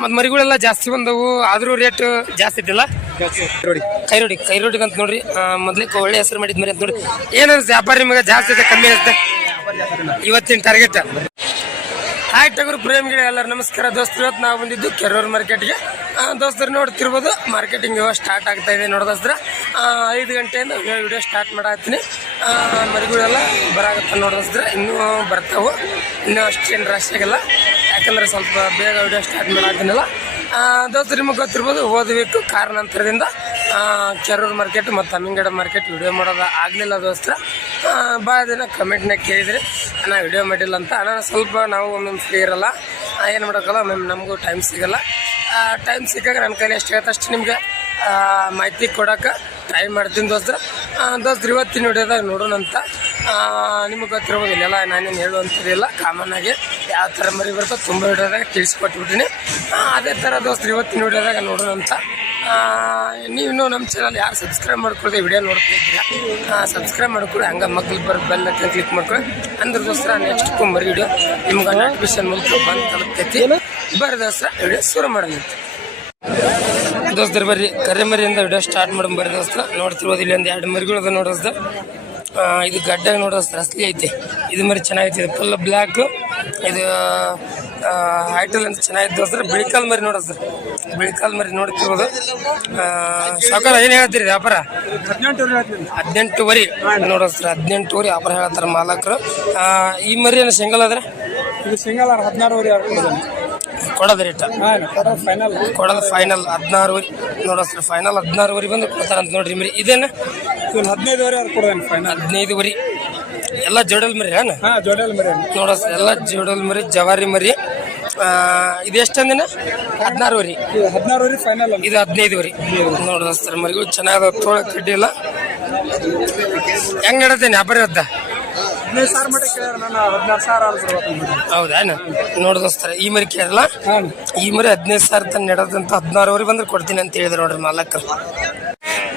ಮತ್ತು ಮರಿಗಳೆಲ್ಲ ಜಾಸ್ತಿ ಬಂದವು. ಆದರೂ ರೇಟ್ ಜಾಸ್ತಿ ಇದ್ದಿಲ್ಲ. ನೋಡಿ ಕೈರೋಡಿ ಕೈರೋಡಿಗೆ ಅಂತ ನೋಡ್ರಿ. ಮೊದ್ಲಿಕ್ಕೆ ಒಳ್ಳೆ ಹೆಸರು ಮಾಡಿದ್ ಮರಿ ಅಂತ ನೋಡ್ರಿ. ಏನು ವ್ಯಾಪಾರ ನಿಮಗೆ ಜಾಸ್ತಿ ಇದೆ ಕಮ್ಮಿ ಇರುತ್ತೆ ಇವತ್ತಿನ ಟಾರ್ಗೆಟ್ ಹಾಯ್ ಟಗರು ಪ್ರೇಮಿಗಳು ಎಲ್ಲರೂ ನಮಸ್ಕಾರ. ದೋಸ್ತರು ಇವತ್ತು ನಾವು ಬಂದಿದ್ದು ಕೆರೂರು ಮಾರ್ಕೆಟ್ಗೆ ದೋಸ್ತರು ನೋಡ್ತಿರ್ಬೋದು ಮಾರ್ಕೆಟಿಂಗ್ ಇವಾಗ ಸ್ಟಾರ್ಟ್ ಆಗ್ತಾ ಇದೆ ನೋಡೋದ್ರ ಐದು ಗಂಟೆಯಿಂದ ವಿಡಿಯೋ ಸ್ಟಾರ್ಟ್ ಮಾಡಾಕ್ತೀನಿ ಮರಿಗಳೆಲ್ಲ ಬರಾಗತ್ತ ನೋಡಿದ್ರೆ ಇನ್ನೂ ಬರ್ತಾವೆ. ಇನ್ನೂ ಅಷ್ಟೇನು ರಶ್ ಆಗಿಲ್ಲ. ಯಾಕಂದ್ರೆ ಸ್ವಲ್ಪ ಬೇಗ ವಿಡಿಯೋ ಸ್ಟಾರ್ಟ್ ಮಾಡಾಕ್ತೀನಲ್ಲ ದೋಸ್ತರು, ನಿಮಗೆ ಗೊತ್ತಿರ್ಬೋದು, ಓದಬೇಕು ಕಾರಣಾಂತರದಿಂದ ಕೆರೂರು ಮಾರ್ಕೆಟ್ ಮತ್ತು ಅಮ್ಮಿಂಗಡ ಮಾರ್ಕೆಟ್ ವಿಡಿಯೋ ಮಾಡೋದು ಆಗಲಿಲ್ಲ ದೋಸ್ತರ. ಭಾಳ ದಿನ ಕಮೆಂಟ್ನಾಗ ಕೇಳಿದ್ರಿ ನಾನು ವಿಡಿಯೋ ಮಾಡಿಲ್ಲ ಅಂತ. ಅಣ್ಣ, ಸ್ವಲ್ಪ ನಾವು ಒಮ್ಮೊಮ್ಮೆ ಫ್ರೀ ಇರಲ್ಲ. ಏನು ಮಾಡೋಕ್ಕಲ್ಲ, ಒಮ್ಮೊಮ್ಮೆ ನಮಗೂ ಟೈಮ್ ಸಿಗಲ್ಲ. ಟೈಮ್ ಸಿಕ್ಕಾಗ ನನ್ನ ಕೈಲಿ ಎಷ್ಟು ಹೇಳ್ತಷ್ಟು ನಿಮಗೆ. ಮಾಹಿತಿ ಕೊಡೋಕೆ ಟ್ರೈ ಮಾಡ್ತೀನಿ ದೋಸ್ತ್ರ. ದೋಸ್ತ್ರು, ಇವತ್ತಿನ ವಿಡಿಯೋದಾಗ ನೋಡೋಣ ಅಂತ. ನಿಮಗೆ ಗೊತ್ತಿರ್ಬೋದಿಲ್ಲ ಎಲ್ಲ ನಾನೇನು ಹೇಳುವಂಥದ್ದಿಲ್ಲ. ಕಾಮನ್ ಆಗಿ ಯಾವ ಥರ ಮರಿ ಬರ್ತೋ ತುಂಬ ವಿಡಿಯೋದಾಗ ತಿಳಿಸ್ಕೊಟ್ಬಿಟ್ಟಿನಿ ಅದೇ ಥರ ದೋಸ್ತ್ರು, ಇವತ್ತಿನ ವಿಡಿಯೋದಾಗ ನೋಡೋಣ ಅಂತ. ನೀವು ನಮ್ಮ ಚಾನಲ್ ಯಾರು ಸಬ್ಸ್ಕ್ರೈಬ್ ಮಾಡ್ಕೊಳ್ದೆ ವಿಡಿಯೋ ನೋಡ್ತಿದ್ದೀರಾ ಸಬ್ಸ್ಕ್ರೈಬ್ ಮಾಡ್ಕೊಳ್ಳಿ ಹಂಗೆ ಮಕ್ಳು ಬರ್ ಬೆಲ್ ಅಂತ ಕ್ಲಿಕ್ ಮಾಡ್ಕೊಳ್ಳಿ ಅಂದ್ರೆ ದೋಸ್ತರ ನೆಕ್ಸ್ಟ್ ಮರಿ ವಿಡಿಯೋ ನಿಮ್ಗೆ ನೋಟಿಫಿಕೇಶನ್ ಮೂಲಕ ಬಂದು ತಲುಪ್ತೈತಿ. ಬರ್ರಿ ದೋಸ್ತರ ವಿಡಿಯೋ ಶುರು ಮಾಡೋಣ ದೋಸ್ತರು ಬರ್ರಿ ಕರೆ ಮರಿಯಿಂದ ವಿಡಿಯೋ ಸ್ಟಾರ್ಟ್ ಮಾಡೋಣ ಬರ್ರಿ ದೋಸ್ತ. ನೋಡ್ತಿರ್ಬೋದು ಇಲ್ಲಿ ಒಂದು ಎರಡು ಮರಿಗಳು ಅದ ನೋಡೋಸ್ತ ಇದು ಗಡ್ಡ ನೋಡೋಸ್ತ ಅಸಲಿ ಐತಿ. ಇದು ಮರಿ ಚೆನ್ನಾಗೈತಿ, ಇದು ಫುಲ್ ಬ್ಲ್ಯಾಕ್ ಇದು ಹೈಟಲ್ ಅಂತ ಚೆನ್ನಾಗಿತ್ತು ದೋಸ್ತರ ಬಿಳಿಕಾಲ್ ಮರಿ ನೋಡೋಸ್ತ ಬಿಳಿಕಾಲ್ ಮರಿ ನೋಡ್ತಿರ್ಬೋದು. ಸಾಕಾರ ಏನು ಹೇಳ್ತೀರಿ ವ್ಯಾಪಾರ? ಹದಿನೆಂಟುವರೆ ನೋಡೋಸ್ತ್ರ ಹದಿನೆಂಟುವರೆ ವ್ಯಾಪಾರ ಹೇಳ್ತಾರೆ ಮಾಲಕರು. ಈ ಮರಿ ಏನು ಸಿಂಗಲ್ ಆದ್ರೆ? ಇದು ಸಿಂಗಲ್ ಹದಿನಾರುವರೆ ಕೊಡೋದು ರೇಟ ಫೈನಲ್ ಕೊಡೋದು ಫೈನಲ್ ಹದಿನಾರುವರೆ ನೋಡೋಸ್ತ್ರ ಫೈನಲ್ ಹದಿನಾರುವರೆ ಬಂದು ಕೊಡ್ತಾರಂತ ನೋಡ್ರಿ ಮರಿ. ಇದೇನು? ಇವ್ನು ಹದಿನೈದುವರೆ ಅವ್ರು ಕೊಡೋದೇನು ಫೈನಲ್ ಹದಿನೈದುವರೆ. ಎಲ್ಲ ಜೋಡಲ್ ಮರಿ ಏನ? ಜೋಡಲ್ ಮರಿ ನೋಡೋಸ್ತ್ರ ಎಲ್ಲ ಜೋಡಲ್ ಮರಿ ಜವಾರಿ ಮರಿ. ಇದು ಎಷ್ಟಂದಿನ ಹದಿನಾರುವರೆ. ಹದಿನಾರು ಹದಿನಾರುವರೆ ಫೈನಲ್ ಇದು ಹದಿನೈದುವರೆ. ಸರ್ ಮರಿಗೂ ಚೆನ್ನಾಗಿ ತೋಳ ಕಡ್ಡಿ ಇಲ್ಲ ಹೆಂಗ್ ನಡತೇನೆ ಇವತ್ತ? ಹದಿನೈದು ಸಾವಿರ ಮಟ್ಟ ಕೇಳ್ಯಾರ ನಾನು ಹದಿನಾರು ಸಾವಿರ ಹೌದೇನು ಹೌದಾ? ನೋಡೋಸ್ತರ ಈ ಮರಿ ಕೇಳಲ್ಲ ಈ ಮರಿ ಹದಿನೈದು ಸಾವಿರ ತನಕ ನಡೆದಂತ ಹದಿನಾರುವರೆ ಬಂದ್ರೆ ಕೊಡ್ತೀನಿ ಅಂತ ಹೇಳಿದ್ರು ನೋಡ್ರಿ ಮಾಲಕರು.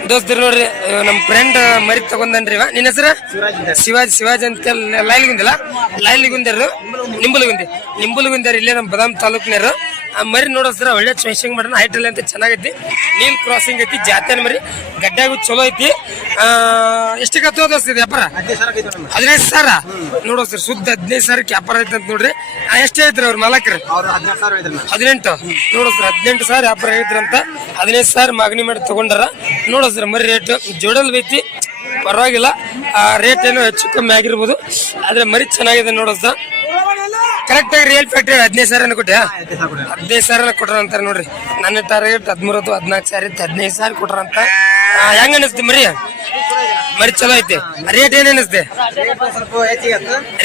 ದೋಸ್ತರು ನೋಡ್ರಿ ನಮ್ಮ ಫ್ರೆಂಡ್ ಮರಿ ತಗೊಂಡನ್ರಿ ಇವ. ನಿನ್ನ ಹೆಸರು? ಶಿವಾಜಿ. ಶಿವಾಜಿ ಅಂತ ಲೈಲಿಗುಂದಿಲ್ಲ ಲೈಲಿಗುಂದ್ಯಾರು ನಿಂಬಲಗುಂದಿ. ನಿಂಬುಲಗುಂದ್ಯಾರು ಇಲ್ಲೇ ನಮ್ಮ ಬದಾಮ್ ತಾಲೂಕಿನಾರು ಆ ಮರಿ ಸರ್ ಒಳ್ಳೆ ಚಾಯ್ಸಿಂಗ್ ಮಾಡೋಣ ಹೈಟ್ರಲ್ ಅಂತ ಚೆನ್ನಾಗೈತಿ. ನೀಲ್ ಕ್ರಾಸಿಂಗ್ ಐತಿ ಜಾತ್ರೆ ಮರಿ. ಗಡ್ಡಾಗು ಚಲೋ ಐತಿ. ಎಷ್ಟು ಎಷ್ಟಕ್ಕೆ ಹತ್ತು ದೋಸ್ತ ಇದು ವ್ಯಾಪಾರ? ಹದಿನೈದು ಸಾವಿರ ನೋಡೋ ಸರ್ ಸುದ್ದ ಹದಿನೈದು ಸಾವಿರಕ್ಕೆ ವ್ಯಾಪಾರ ಐತೆ ಅಂತ ನೋಡ್ರಿ. ಎಷ್ಟೇ ಐತ್ರಿ ಅವ್ರ ಮಾಲಕರು? ಅವ್ರು ನೋಡೋ ಸರ್, ಹದಿನೆಂಟು ಹದಿನೆಂಟು ಸಾವಿರ ವ್ಯಾಪಾರ ಐತ್ರಂತ ಹದಿನೈದು ಸಾವಿರ ಮಾಗಣಿ ಮಾಡಿ ತಗೊಂಡಾರ. ನೋಡೋಸ್ರ ಮರಿ ರೇಟ್ ಜೋಡಲ್ ಬೈತಿ. ಪರವಾಗಿಲ್ಲ. ರೇಟ್ ಏನೋ ಹೆಚ್ಚು ಕಮ್ಮಿ ಆಗಿರ್ಬೋದು. ಆದ್ರೆ ಮರಿ ಚೆನ್ನಾಗಿದೆ ನೋಡೋಸ್ರ ಕರೆಕ್ಟ್ ಆಗಿ ರಿಯಲ್ ಫ್ಯಾಕ್ಟ್ರಿ ಹದಿನೈದು ಸಾವಿರ ಕೊಟ್ಟೆ ಹದಿನೈದು ಸಾವಿರ ಕೊಟ್ರ ಅಂತಾರೆ ನೋಡ್ರಿ. ನನ್ನ ಟಾರ್ಗೆಟ್ ಹದಿಮೂರತ್ತು ಹದಿನಾಲ್ಕು ಸಾವಿರ ಇತ್ತು ಹದಿನೈದು ಸಾವಿರ ಕೊಟ್ರ ಅಂತ ಹೆಂಗ ಅನಿಸ್ತಿ ಮರಿ? ಮರಿ ಚಲೋ ಐತಿ. ರೇಟ್ ಏನ್ ಅನಿಸ್ತೆ?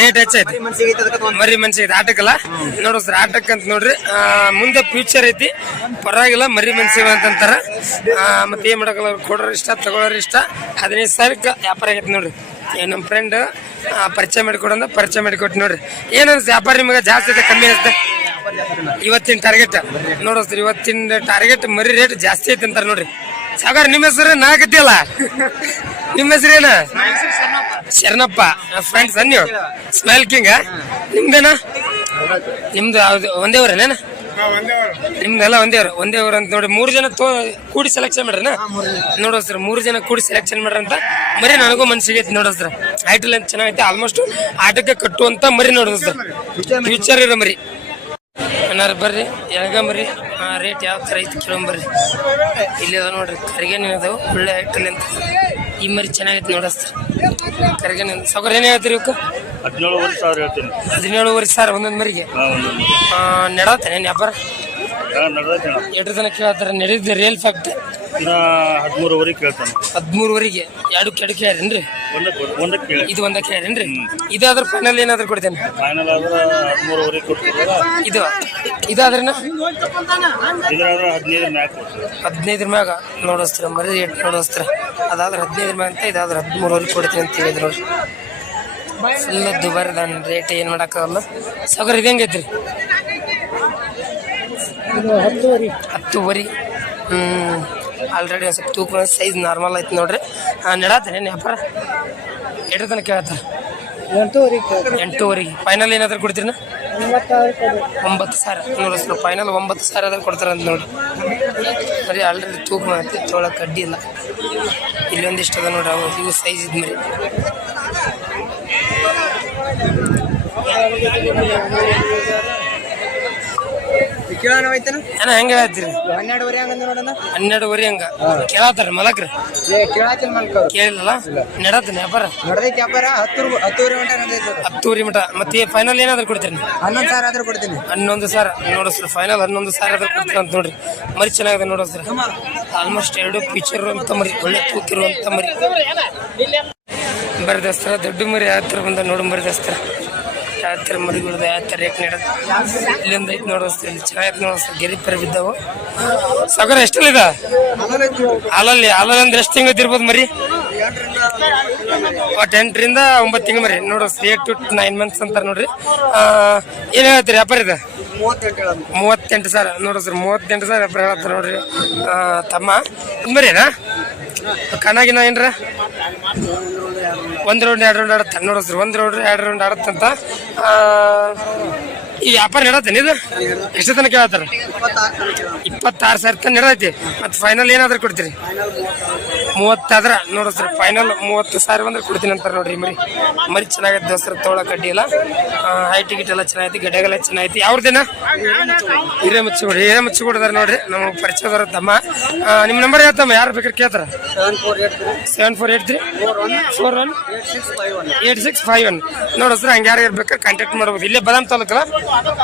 ರೇಟ್ ಹೆಚ್ಚೈತಿ ಮರಿ ಮನ್ಸಿಗೆ ಆಟಕ್ಕಲ್ಲ? ನೋಡ್ರಿ ಸರ್ ಆಟಕ್ ಅಂತ ನೋಡ್ರಿ. ಮುಂದೆ ಫ್ಯೂಚರ್ ಐತಿ. ಪರವಾಗಿಲ್ಲ ಮರಿ ಮನ್ಸಿಗೆ ಅಂತಂತಾರ ಮತ್ತೆ ಏನ್ ಮಾಡಕ್ಕಲ್ಲ ಕೊಡೋರ್ ಇಷ್ಟ ತಗೊಳ್ಳೋರು ಇಷ್ಟ. ಹದಿನೈದು ಸಾವಿರಕ್ಕೆ ವ್ಯಾಪಾರ ಆಗೈತಿ ನೋಡ್ರಿ. ನಮ್ಮ ಫ್ರೆಂಡ್ ಪರಿಚಯ ಮಾಡಿಕೊಡಂದ ಪರಿಚಯ ಮಾಡಿಕೊಟ್ಟು ನೋಡ್ರಿ. ಏನನ್ ವ್ಯಾಪಾರ ನಿಮಗೆ ಜಾಸ್ತಿ ಐತೆ, ಕಮ್ಮಿ ಅನಿಸ್ತೆ ಇವತ್ತಿನ ಟಾರ್ಗೆಟ್ ನೋಡು ಸರ್, ಇವತ್ತಿನ ಟಾರ್ಗೆಟ್ ಮರಿ ರೇಟ್ ಜಾಸ್ತಿ ಐತೆ ಅಂತಾರೆ ನೋಡ್ರಿ. ಸಾಗರ್, ನಿಮ್ಮ ಹೆಸರು? ಅಲ್ಲ? ನಿಮ್ಮ ಹೆಸರೇನ ಶರಣಪ್ಪ. ಫ್ರೆಂಡ್ಸ್ ನೀವು ಸ್ಮೈಲ್ ಕಿಂಗ. ನಿಮ್ದೇನಾ? ನಿಮ್ದು ಯಾವ್ದು, ಒಂದೇ ಊರೇನೇನ ನಿಮ್ದೆಲ್ಲ ಒಂದೇ ಅವ್ರು. ಒಂದೇ ಅವ್ರು ಅಂತ ನೋಡಿ ಮೂರು ಜನ ತೋ ಕೂಡಿ ಸೆಲೆಕ್ಷನ್ ಮಾಡ್ರನ ನೋಡೋ ಸರ್ ಮೂರು ಜನ ಕೂಡಿ ಸೆಲೆಕ್ಷನ್ ಮಾಡ್ರಂತ ಮರಿ ನನಗೂ ಮನ್ಸಿಗೆ ಐತಿ ನೋಡೋ ಸರ್ ಐಟಲ್ ಅಂತ ಚೆನ್ನಾಗೈತೆ. ಆಲ್ಮೋಸ್ಟ್ ಆಟಕ್ಕೆ ಕಟ್ಟುವಂತ ಮರಿ ನೋಡೋದು ಸರ್ ಫ್ಯೂಚರ್ ಇರೋ ಮರಿ. ಏನಾರು ಬರ್ರಿ ಎಳಗ ಮರಿ. ರೇಟ್ ಯಾವ ಥರ ಐತಿ ಕೇಳಂಬರ್ರಿ ಇಲ್ಲಿ ಅದ ನೋಡ್ರಿ ಕರಿಗೆ ಅದಾವು. ಒಳ್ಳೆ ಐಟಲ್ ಅಂತ. ಈ ಮರಿ ಚೆನ್ನಾಗೈತಿ ನೋಡಸ್ತ ಕರಿಗೇನಿ ಸೌಕರ್ಯ ಏನು ಹೇಳ್ತೀರಿ ಇವಕ್ಕೆ. ಹದಿನೇಳುವರೆ ಸಾವಿರ ಹೇಳ್ತೀನಿ. ಹದಿನೇಳುವರೆ ಸಾವಿರ ಒಂದೊಂದು ಮರಿಗೆ? ನಡತೇನೆ ವ್ಯಾಪಾರ? ನಡೆದೈತೆ ಎರಡು ಜನ ಕೇಳ್ತಾರೆ? ನಡೆದಿದ್ದೆ ರಿಯಲ್ ಫ್ಯಾಕ್ಟ್ ಇನ್ನ ಹದಿಮೂರುವರೆ ಕೇಳ್ತಾನೆ. ಹದಿಮೂರುವರೆಗೆ. ಎರಡು ಕೆಡು ಯಾರೇನ್ರಿ ಒಂದಕ್ಕೆ ಒಂದಕ್ಕೆ ಕೇಳಿ ಇದು ಒಂದ ಕೇಳ್ಯಾರೇನ್ರಿ? ಇದಾದ್ರೆ ಫೈನಲ್ ಏನಾದ್ರು ಕೊಡ್ತೇನೆ. ಫೈನಲ್ ಆದ್ರೆ ಇದು ಇದಾದ್ರೇನ? ಇದ್ರಾದ್ರೆ ಹದಿನೈದು ಮ್ಯಾಕ್ ಕೊಡ್ತೀವಿ. ಹದಿನೈದ್ರ ಮ್ಯಾಗ? ನೋಡಿಸ್ತೀರ ಮರಿ ರೇಟ್ ನೋಡಿಸ್ತೀರ. ಅದಾದ್ರೆ ಹದಿನೈದ್ರ ಮ್ಯಾಗ ಅಂತ ಇದಾದ್ರೆ ಹದಿಮೂರುವರೆಗೆ ಕೊಡ್ತೀನಿ ಅಂತ ಹೇಳಿದ್ರು ನೋಡ್ರಿ ಫುಲ್ ದುಬಾರಿ ಅದನ್ ರೇಟ್ ಏನು ಮಾಡೋಕ್ಕಾಗಲ್ಲ ಸಾಗರ್ ಇದು ಹೆಂಗೈತ್ರಿ? ಹತ್ತುವರೆ. ಹತ್ತುವರೆ. ಹ್ಞೂ ಆಲ್ರೆಡಿ ಒಂದು ಸ್ವಲ್ಪ ತೂಕ ಸೈಜ್ ನಾರ್ಮಲ್ ಐತಿ ನೋಡ್ರಿ. ನೆಡಾತಾರೆ ವ್ಯಾಪಾರ. ಎಷ್ಟು ತನಕ ಕೇಳತ್ತಾರ? ಎಂಟೂವರೆ ಎಂಟೂವರೆಗೆ ಫೈನಲ್ ಏನಾದ್ರು ಕೊಡ್ತೀರಿ ಒಂಬತ್ತು ಸಾವಿರ. ನೋಡ ಸರ್ ಫೈನಲ್ ಒಂಬತ್ತು ಸಾವಿರ ಆದ್ರೆ ಕೊಡ್ತಾರೆ ಅಂತ ನೋಡಿ ಬರೀ ಆಲ್ರೆಡಿ ತೂಕ ಮಾಡ್ತೀವಿ. ತೊಗೊಳಕ್ಕೆ ಕಡ್ಡಿ ಇಲ್ಲ. ಇಲ್ಲೊಂದಿಷ್ಟು ಅದ ನೋಡ್ರಿ. ಅವು ಇವು ಸೈಜ್ ಇದ್ಮೇಲೆ ಅಣ್ಣ ಹೆಂಗೆ ಹೇಳ್ತೀರಿ? ಹನ್ನೆರಡುವರೆ ಹನ್ನೆರಡುವರೆ ಹಂಗ. ಕೇಳತ್ತಾರ ಮಲಕ್ರಿ ಮಲ್ಕ. ಕೇಳಿಲ್ಲಲ್ಲ? ನಡತ್ತೀನಿ ವ್ಯಾಪಾರ ನಡ್ದೈತಿ ವ್ಯಾಪಾರ ಹತ್ತು ಹತ್ತುವರೆ ನಡ್ದೈತಿ ಮಟ ಮತ್ತೆ ಫೈನಲ್ ಏನಾದ್ರು ಕೊಡ್ತೀರಿ? ಹನ್ನೊಂದು ಸಾವಿರ ಆದ್ರೆ ಕೊಡ್ತೀನಿ. ಹನ್ನೊಂದು ಸಾವಿರ ಫೈನಲ್ ಹನ್ನೊಂದು ಸಾವಿರ ಆದ್ರೆ ಕೊಡ್ತೀರ ಅಂತ ನೋಡ್ರಿ. ಮರಿ ಚೆನ್ನಾಗಿದೆ ನೋಡು ಸರ್ ಆಲ್ಮೋಸ್ಟ್ ಎರಡು ಫೀಚರ್ ಅಂತ ಮರಿ ಒಳ್ಳೆ ತೂಕಿರುವಂತ ಮರಿ. ಬರೀ ದಸ್ತ್ರ, ದೊಡ್ಡ ಮರಿ ಯಾವ ಥರ ಬಂದ ನೋಡು ಮರಿ ದಸ್ತರ. ಯಾವ ಥರ ಮರಿಗಳದ ಯಾವ ಥರ ರೇಟ್ ನೀಡೋದು. ಇಲ್ಲೊಂದು ಐತೆ ನೋಡೋಸ್ತಾರೆ ಇಲ್ಲಿ ಚೆನ್ನಾಗಿ ನೋಡೋಸ್ತಾರೆ ಗೆರಿ ಪರಿ ಬಿದ್ದಾವು. ಸಾಗರ ಎಷ್ಟಲ್ಲಿದ ಹಾಲಲ್ಲಿ ಹಾಲಲ್ಲಿ ಅಂದ್ರೆ ಎಷ್ಟು ತಿಂಗಳು ಇರ್ಬೋದು ಮರಿ? ಒಟ್ಟು ಎಂಟರಿಂದ ಒಂಬತ್ತು ತಿಂಗಳು ಮರಿ. ನೋಡು ಏಟ್ ಟು ನೈನ್ ಮಂತ್ಸ್ ಅಂತಾರೆ ನೋಡ್ರಿ. ಏನು ಹೇಳ್ತೀರಿ, ವ್ಯಾಪಾರ ಇದೆ? ಮೂವತ್ತೆಂಟು ಸಾವಿರ. ನೋಡು ಸರ್ ಮೂವತ್ತೆಂಟು ಸಾವಿರ ವ್ಯಾಪಾರ ಹೇಳ್ತಾರೆ ನೋಡ್ರಿ. ತಮ್ಮ ತಮ್ಮ. ಮರಿನಾ? ಕಣ್ಣಾಗಿನ ಏನ್ರ? ಒಂದು ರೌಂಡ್ ಎರಡು ರೌಂಡ್ ಆಡುತ್ತೆ. ನೋಡ್ರಿ ಸರ್ ಒಂದು ರೌಂಡ್ ಎರಡು ರೌಂಡ್ ಆಡತ್ತಂತ ಈ ವ್ಯಾಪಾರ ನಡತ್ತೇನೆ ಇದು? ಎಷ್ಟು ತನಕ ಕೇಳತ್ತಾರ ಇಪ್ಪತ್ತಾರು ಸಾವಿರ ತನಕ ನಡೈತಿ ಮತ್ತು ಫೈನಲ್ ಏನಾದ್ರು ಕೊಡ್ತೀರಿ? ಮೂವತ್ತಾದ್ರ. ನೋಡ್ರಿ ಸರ್ ಫೈನಲ್ ಮೂವತ್ತು ಸಾವಿರ ಬಂದ್ರೆ ಕೊಡ್ತೀನಿ ಅಂತಾರೆ ನೋಡ್ರಿ ಮರಿ. ಮರಿ ಚೆನ್ನಾಗೈತೆ ದೋಸ್ತರ ತೋಳ ಅಡ್ಡಿ ಎಲ್ಲ. ಹೈ ಟಿಕೆಟ್ ಎಲ್ಲ ಚೆನ್ನಾಗೈತಿ ಗಡ್ಡೆಗೆಲ್ಲ ಚೆನ್ನಾಗೈತಿ. ಯಾವ್ರದೇನ ಹಿರೇ ಮುಚ್ಚಿ ಕೊಡಿ ಹಿರೇ ಮುಚ್ಚಿ ಕೊಡಿದಾರೆ ನೋಡ್ರಿ ನಮ್ಮ ಪರಿಚಯದವ್ರ ತಮ್ಮ. ನಿಮ್ಮ ನಂಬರ್ ಹೇಳ್ತಮ್ಮ ಯಾರು ಬೇಕಾದ್ರೆ ಕೇಳ್ತಾರ? Seven four eight three seven four one eight six five one five sir ಹಂಗೆ ಯಾರು ಬೇಕಾದ್ರೆ ಕಾಂಟ್ಯಾಕ್ಟ್ ಮಾಡ್ಬೋದು. ಇಲ್ಲೇ ಬದಾಮ್ ತಾಲೂಕಲ್ಲ?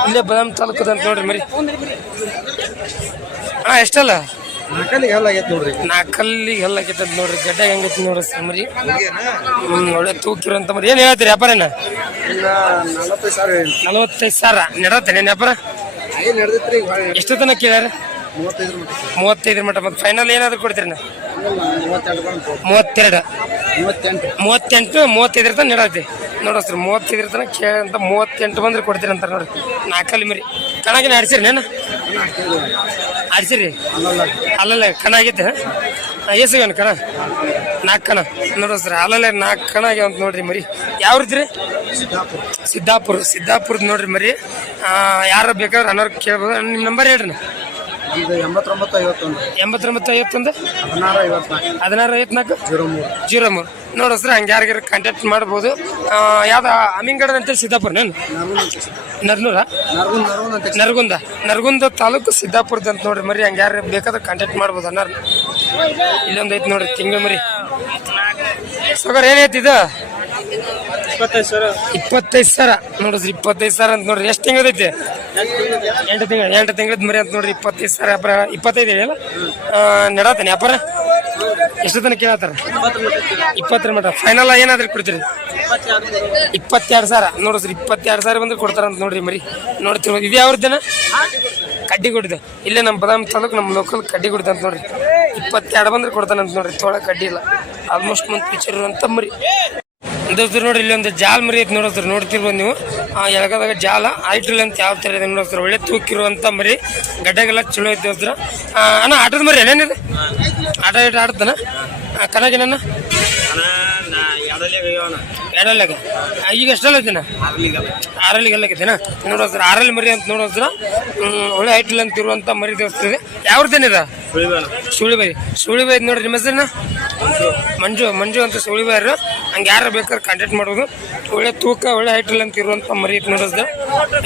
ಇಲ್ಲೇ ಬದಾಮ್ ತಾಲೂಕದ ಅಂತ ನೋಡ್ರಿ ಮರಿ. ಹಾಂ ಎಷ್ಟಲ್ಲ? ನಾಕಲ್ಲಿ ಎಲ್ಲ ಆಗೈತೆ ನೋಡ್ರಿ. ನಾಲ್ಕಲ್ಲಿ ಹಲ್ಲಾಗೈತೆ ನೋಡ್ರಿ. ಗಡ್ಡ ಹೆಂಗೈತಿ ನೋಡ್ರಿ ಸರ್ ಮರಿ? ಒಳ್ಳೆ ತೂಕಿರೋ ಮರಿ. ಏನ್ ಹೇಳ್ತೀರಿ ವ್ಯಾಪಾರ ಏನು? ನಲವತ್ತೈದು ಸಾವಿರ ನಡತ್ತೇನೆ ವ್ಯಾಪಾರ? ಎಷ್ಟು ತನಕ ಕೇಳ್ಯಾರ? ಮೂವತ್ತೈದು ಮಟ್ಟ. ಮತ್ತೆ ಫೈನಲ್ ಏನಾದ್ರು ಕೊಡ್ತೀರಿ ನಾ ಮೂವತ್ತೆರಡು. ಮೂವತ್ತೆಂಟು, ಮೂವತ್ತೈದರ ತನಕ ನಡತ್ತೆ. ನೋಡೋ ಸರ್, ಮೂವತ್ತೈದ್ರ ತನಕ ಕೇಳಂತ ಮೂವತ್ತೆಂಟು ಬಂದ್ರೆ ಕೊಡ್ತೀರಿ ಅಂತಾರೆ ನೋಡ್ರಿ ನಾಲ್ಕಲ್ಲಿ ಮರಿ. ಕಣಗಿನ ಆಡ್ಸಿರಿ ನೇನು? ಆಡ್ಸಿರಿ? ಅಲ್ಲಲ್ಲ, ಕಣ ಆಗೈತೆ ಎಸಗೇನು ಕಣ? ನಾಲ್ಕು ಕಣ. ನೋಡೋ ಸರ್, ಅಲ್ಲಲ್ಲೇ ನಾಲ್ಕು ಕಣ ಆಗ್ಯಾವ ಅಂತ ನೋಡ್ರಿ ಮರಿ. ಯಾವ ರೀತಿ ಸಿದ್ದಾಪುರ. ಸಿದ್ದಾಪುರದ ನೋಡ್ರಿ ಮರಿ. ಯಾರು ಬೇಕಾದ್ರೆ ಅನ್ನೋರು ಕೇಳ್ಬೋದು. ನಿಮ್ಮ ನಂಬರ್ ಹೇಳ್ರಿ ಇದು ಎಂಬತ್ತೊಂಬತ್ತು ಐವತ್ತೊಂದು. ಎಂಬತ್ತೊಂಬತ್ತು ಐವತ್ತೊಂದು? ಹದಿನಾರು ಐವತ್ನಾಲ್ಕು. ಹದಿನಾರು ಐವತ್ನಾಲ್ಕು? ಜೀರೋ ಮೂರು ಜೀರೋ ಮೂರು ನೋಡು ಸರ್ ಹಂಗೆ ಯಾರಿಗಾರ ಕಾಂಟ್ಯಾಕ್ಟ್ ಮಾಡ್ಬೋದು. ಯಾವ್ದು ಅಮೀನ್ಗಡ ಅಂತೇಳಿ ಸಿದ್ದಾಪುರ ನೇನು ನರ್ನೂರ? ನರ್ಗುಂದ ನರ್ಗುಂದ್ ನರಗುಂದ. ನರಗುಂದ ತಾಲೂಕು ಸಿದ್ದಾಪುರದ ಅಂತ ನೋಡ್ರಿ ಮರಿ ಹಂಗೆ ಯಾರು ಬೇಕಾದ್ರೆ ಕಾಂಟ್ಯಾಕ್ಟ್ ಮಾಡ್ಬೋದು ಅನ್ನಾರು ಇಲ್ಲೊಂದು ಐತೆ ನೋಡ್ರಿ ತಿಂಗಳ ಮರಿ. ಸಗರ್ ಏನೈತಿ ಇದು? ಇಪ್ಪತ್ತೈದು ಸಾವಿರ? ಇಪ್ಪತ್ತೈದು ನೋಡ್ರಿ, ಇಪ್ಪತ್ತೈದು ಸಾವಿರ ಅಂತ ನೋಡ್ರಿ, ಎಷ್ಟು ತಿಂಗಳದೈತಿ ಎಂಟು ತಿಂಗಳು, ಎಂಟು ತಿಂಗಳದ ಮರಿ ಅಂತ ನೋಡ್ರಿ, ಇಪ್ಪತ್ತೈದು ಸಾವಿರ ವ್ಯಾಪಾರ ಇಪ್ಪತ್ತೈದು ಹೇಳಿ ನಡತಾನೆ ವ್ಯಾಪಾರ ಎಷ್ಟು ತನಕ ಕೇಳತ್ತಾರ? ಇಪ್ಪತ್ತರ ಮಟ ಫೈನಲ್ ಏನಾದ್ರೂ ಕೊಡ್ತೀರಿ? ಇಪ್ಪತ್ತೆರಡು ಸಾವಿರ. ನೋಡಿದ್ರಿ ಇಪ್ಪತ್ತೆರಡು ಸಾವಿರ ಬಂದ್ರೆ ಕೊಡ್ತಾರಂತ ನೋಡ್ರಿ ಮರಿ. ನೋಡ್ತಿರ್ಬೋದು ಇದು ಯಾವ್ದೇನ ಕಡ್ಡಿ ಕೊಡಿದೆ ಇಲ್ಲೇ ನಮ್ಮ ಬದಾಮಿ ತಾಲೂಕು, ನಮ್ಮ ಲೋಕಲ್ ಕಡ್ಡಿ ಕೊಡಿದೆ ಅಂತ ನೋಡ್ರಿ. ಇಪ್ಪತ್ತೆರಡು ಬಂದ್ರೆ ಕೊಡ್ತಾನಂತ ನೋಡ್ರಿ, ತೋಳ ಕಡ್ಡಿ ಇಲ್ಲ ಆಲ್ಮೋಸ್ಟ್ ಮಂತ್ ಪಿಚರ್ ಇರುವಂತ ಮರಿ. ದೋಸ್ತರು ನೋಡ್ರಿ ಇಲ್ಲಿ ಒಂದು ಜಾಲ್ ಮರಿ ಐತೆ ನೋಡೋದ್ರ ನೋಡ್ತಿರ್ಬೋದು ನೀವು. ಆ ಎಳಗದಾಗ ಜಾಲ ಐಟ್ರಿಲ್ ಅಂತ ಯಾವ ಥರ ಇದೆ ನೋಡೋದ್ರ ಒಳ್ಳೆ ತೂಕಿರುವಂಥ ಮರಿ ಗಡ್ಡೆಗೆಲ್ಲ ಚಲೋ ಐತೆ ದೋಸ್ತರ. ಅಣ್ಣ ಆಟದ ಮರಿ ಏನೇನಿದೆ ಆಟ ಇಟ್ಟು ಆಡ್ತಾನ? ಕನಗೇನ ಎರಡಲ್ಲಾಗ ಈಗ ಎಷ್ಟಲ್ಲ ಐತಿನ? ಆರಲ್ಲಿ ಎಲ್ಲಾಗೈತೆನ ನೋಡೋದ್ರ ಆರಲ್ಲಿ ಮರಿ ಅಂತ ನೋಡೋದ್ರ ಹ್ಮ್, ಒಳ್ಳೆ ಐಟ್ಲ್ ಅಂತ ಇರುವಂಥ ಮರಿ ದೋಸ್ತರ ಇದೆ. ಯಾವ್ದೇನಿದೆ ಸುಳಿಬಾಯಿ ಸುಳಿಬಾಯಿ ನೋಡ್ರಿ ನಿಮ್ಮ ಹೆಸರನ್ನ ಮಂಜು ಮಂಜು ಅಂತ ಸುಳಿಬಾರ ಹಂಗೆ ಯಾರು ಬೇಕಾದ್ರೆ ಕಾಂಟ್ಯಾಕ್ಟ್ ಮಾಡೋದು. ಒಳ್ಳೆ ತೂಕ ಒಳ್ಳೆ ಹೈಟಲ್ ಅಂತ ಇರುವಂಥ ಮರಿ ಐತೆ ನೋಡಿದ್ರೆ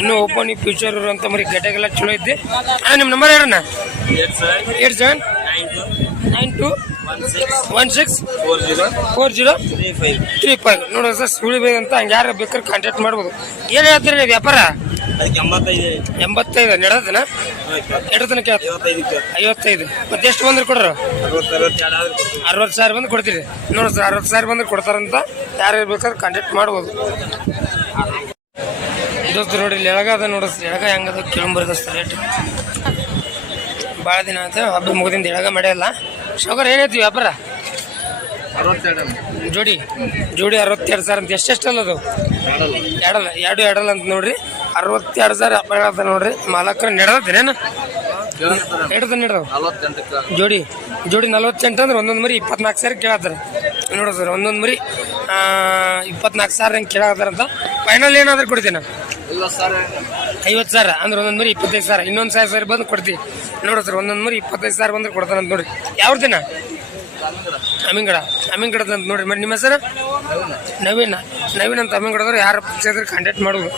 ಇನ್ನೂ ಓಪನ್ ಈ ಫ್ಯೂಚರ್ ಇರುವಂಥ ಮರಿ ಗಡ್ಡೆಗೆಲ್ಲ ಚಲೋ ಐತಿ. ಆ ನಿಮ್ಮ number ಹೇಳಣ್ಣ eight seven nine two. One six four zero three five ನೋಡೋದು ಸರ್ ಸುಳಿ ಬೈ ಅಂತ ಹಂಗೆ ಯಾರು ಬೇಕಾದ್ರೆ ಕಾಂಟ್ಯಾಕ್ಟ್ ಮಾಡ್ಬೋದು. ಏನು ಹೇಳ್ತೀರಿ ವ್ಯಾಪಾರ? ಅದಕ್ಕೆ ಎಂಬತ್ತೈದು. ಎಂಬತ್ತೈದು ನಡೆದನ ಎರಡು ತನಕ ಐವತ್ತೈದು. ಮತ್ತೆ ಎಷ್ಟು ಬಂದ್ರೆ ಕೊಡ್ರು? ಅರವತ್ತು ಸಾವಿರ ಬಂದು ಕೊಡ್ತೀರಿ. ನೋಡಿ ಸರ್ ಅರವತ್ತು ಸಾವಿರ ಬಂದ್ರೆ ಕೊಡ್ತಾರಂತ ಯಾರು ಬೇಕಾದ್ರೆ ಕಾಂಟ್ಯಾಕ್ಟ್ ಮಾಡ್ಬೋದು. ದೋಸ್ತು ನೋಡಿ ಇಲ್ಲಿ ಎಳಗ ಅದ ನೋಡ ಎಳಗ ಹೆಂಗದ ಕೇಳಂಬರ್ದ ರೇಟ್ ಭಾಳ ದಿನ ಅಂತ ಹಬ್ಬ ಮುಗಿದಿಂದ ಎಳಗ ಮಾಡ್ಯಲ್ಲ ಶೋಕರ್ ಏನೈತಿ ವ್ಯಾಪಾರ? ಜೋಡಿ ಜೋಡಿ ಅರವತ್ತೆರಡು ಸಾವಿರ ಅಂತ. ಎಷ್ಟೆಷ್ಟಲ್ಲ ಅದು? ಎರಡಲ್ಲ. ಎರಡು ಎರಡಲ್ಲ ಅಂತ ನೋಡ್ರಿ. ಅರವತ್ತೆರಡು ಸಾವಿರ ವ್ಯಾಪಾರ ನೋಡ್ರಿ. ಮಾಲಕರ ನಡೆದೇನೇನು ನಲವತ್ತೆಂಟಕ್ಕೆ ಜೋಡಿ ಜೋಡಿ ನಲ್ವತ್ತೆಂಟು ಅಂದ್ರೆ ಒಂದೊಂದು ಮರಿ ಇಪ್ಪತ್ನಾಲ್ಕು ಸಾವಿರ ಕೇಳತ್ತಾರ. ನೋಡೋ ಸರ್ ಒಂದೊಂದು ಮರಿ ಇಪ್ಪತ್ನಾಲ್ಕು ಸಾವಿರ ಹಂಗೆ ಕೇಳತ್ತಾರಂತ ಫೈನಲ್ ಏನಾದರೂ ಕೊಡ್ತೀನಿ? ಇಲ್ಲ ಸರ್ ಐವತ್ತು ಸಾವಿರ ಅಂದ್ರೆ ಒಂದೊಂದು ಮರಿ ಇಪ್ಪತ್ತೈದು ಸಾವಿರ. ಇನ್ನೊಂದು ಸಾವಿರ ಸಾವಿರ ಬಂದು ಕೊಡ್ತೀವಿ. ನೋಡ್ರಿ ಸರ್, ಒಂದೊಂದು ಮರಿ ಇಪ್ಪತ್ತೈದು ಸಾವಿರ ಬಂದ್ರೆ ಕೊಡ್ತಾನಂತ ನೋಡ್ರಿ. ಯಾವ ದಿನ? ಅಮಿಂಗಡ ಅಮಿಂಗಡ ಅಂತ ನೋಡ್ರಿ. ಮೇಡಮ್ ನಿಮ್ಮ ಹೆಸರು? ನವೀನ್. ನವೀನ್ ಅಂತ ಅಮಿಂಗಡದವ್ರು ಯಾರು ಪಕ್ಷ ಕಾಂಟ್ಯಾಕ್ಟ್ ಮಾಡೋದು.